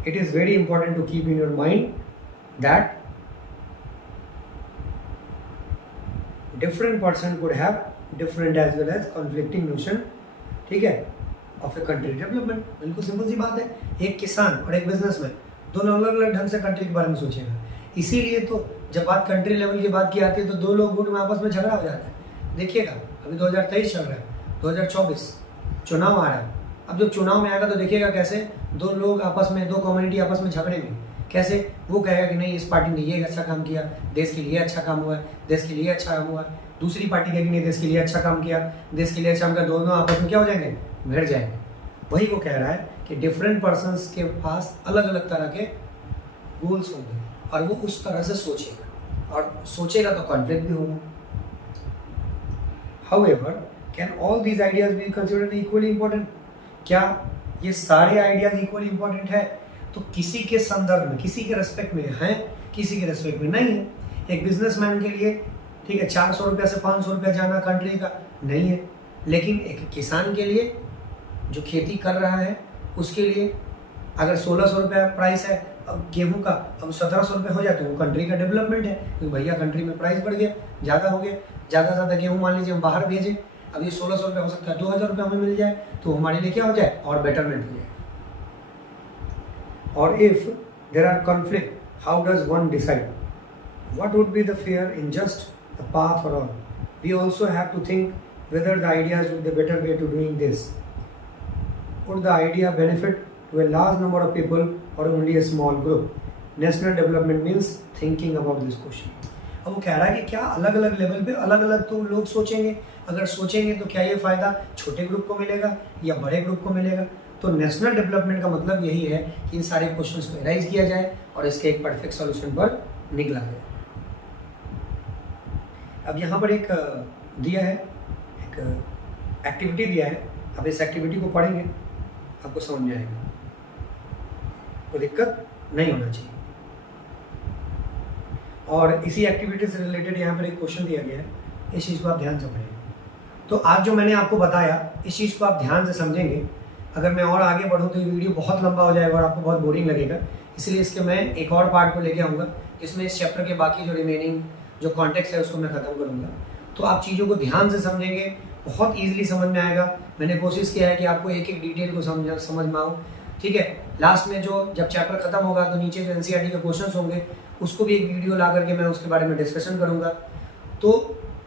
It is very important to keep in your mind that different person could have different as well as conflicting notion, ठीक है, ऑफ ए कंट्री डेवलपमेंट। बिल्कुल सिंपल सी बात है, एक किसान और एक बिजनेसमैन दोनों अलग अलग ढंग से कंट्री के बारे में सोचेगा। इसीलिए तो जब बात कंट्री लेवल की बात की आती है तो दो लोग गुट में आपस में झगड़ा हो जाता है। देखिएगा अभी 2023 चल रहा है, 2024 चुनाव आ रहा है। अब जब चुनाव में आएगा तो देखिएगा कैसे दो लोग आपस में, दो कम्युनिटी आपस में झगड़ेंगे। कैसे, वो कहेगा कि नहीं इस पार्टी ने ये अच्छा काम किया, देश के लिए अच्छा काम हुआ है, देश के लिए अच्छा काम हुआ है। दूसरी पार्टी कहेगी नहीं देश के लिए अच्छा काम किया, देश के लिए अच्छा काम किया। दोनों आपस में क्या हो जाएंगे, भिड़ जाएंगे। वही वो कह रहा है कि डिफरेंट पर्सन्स के पास अलग अलग तरह के गोल्स होंगे और वो उस तरह से सोचेगा, और सोचेगा तो कॉन्फ्लिक्ट भी होगा। However, can all these ideas be considered equally important? क्या ये सारे आइडियाज इक्वली इंपॉर्टेंट है? तो किसी के संदर्भ में, किसी के रेस्पेक्ट में है, किसी के रेस्पेक्ट में नहीं है। एक बिजनेसमैन के लिए, ठीक है, 400 रुपया से 500 रुपया जाना कंट्री का नहीं है, लेकिन एक किसान के लिए जो खेती कर रहा है उसके लिए अगर 1600 रुपया प्राइस है अब गेहूं का, अब 1700 रुपये हो जाए तो वो कंट्री का डेवलपमेंट है, क्योंकि भैया कंट्री में प्राइस बढ़ गया, ज़्यादा हो गया, ज़्यादा से ज़्यादा गेहूं मान लीजिए हम बाहर भेजें, अब ये 1600 रुपये हो सकता है 2000 रुपये हमें मिल जाए, तो हमारे लिए क्या हो जाए, और बेटरमेंट हो जाए। और if there are conflict, how does one decide what would be the fair and just the path for all? We also have to think whether the ideas would be the better way to doing this. Would the idea benefit to a large number of people or only a small group? National development means thinking about this question. अब वो कह रहा है कि क्या अलग अलग level पे अलग अलग तो लोग सोचेंगे, अगर सोचेंगे तो क्या ये फ़ायदा छोटे ग्रुप को मिलेगा या बड़े ग्रुप को मिलेगा? तो नेशनल डेवलपमेंट का मतलब यही है कि इन सारे क्वेश्चंस को एनालाइज किया जाए और इसके एक परफेक्ट सॉल्यूशन पर निकला जाए। अब यहाँ पर एक दिया है एक एक्टिविटी दिया है, अब इस एक्टिविटी को पढ़ेंगे आपको समझ में आएगा, कोई दिक्कत नहीं होना चाहिए। और इसी एक्टिविटी से रिलेटेड यहाँ पर एक क्वेश्चन दिया गया है, इस चीज़ को आप ध्यान से पढ़ेंगे। तो आज जो मैंने आपको बताया इस चीज़ को आप ध्यान से समझेंगे। अगर मैं और आगे बढ़ूँ तो ये वीडियो बहुत लंबा हो जाएगा और आपको बहुत बोरिंग लगेगा, इसलिए इसके मैं एक और पार्ट को लेके आऊँगा जिसमें इस चैप्टर के बाकी जो रिमेनिंग जो कॉन्टेक्स्ट है उसको मैं ख़त्म करूँगा। तो आप चीज़ों को ध्यान से समझेंगे, बहुत ईजिली समझ में आएगा। मैंने कोशिश किया है कि आपको एक एक डिटेल को समझ में आऊँ, ठीक है। लास्ट में जो जब चैप्टर खत्म होगा तो नीचे जो एनसीईआरटी के क्वेश्चंस होंगे उसको भी एक वीडियो ला करके मैं उसके बारे में डिस्कशन करूँगा। तो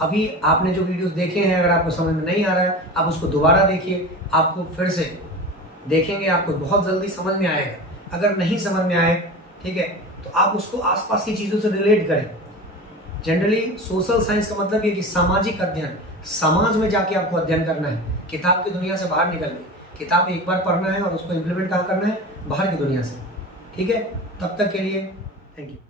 अभी आपने जो वीडियोस देखे हैं, अगर आपको समझ में नहीं आ रहा है आप उसको दोबारा देखिए, आपको फिर से देखेंगे, आपको बहुत जल्दी समझ में आएगा। अगर नहीं समझ में आए, ठीक है, तो आप उसको आसपास की चीज़ों से रिलेट करें। जनरली सोशल साइंस का मतलब ये कि सामाजिक अध्ययन, समाज में जाके आपको अध्ययन करना है, किताब की दुनिया से बाहर निकलना है। किताब एक बार पढ़ना है और उसको इम्प्लीमेंट कहाँ करना है, बाहर की दुनिया से, ठीक है। तब तक के लिए थैंक यू।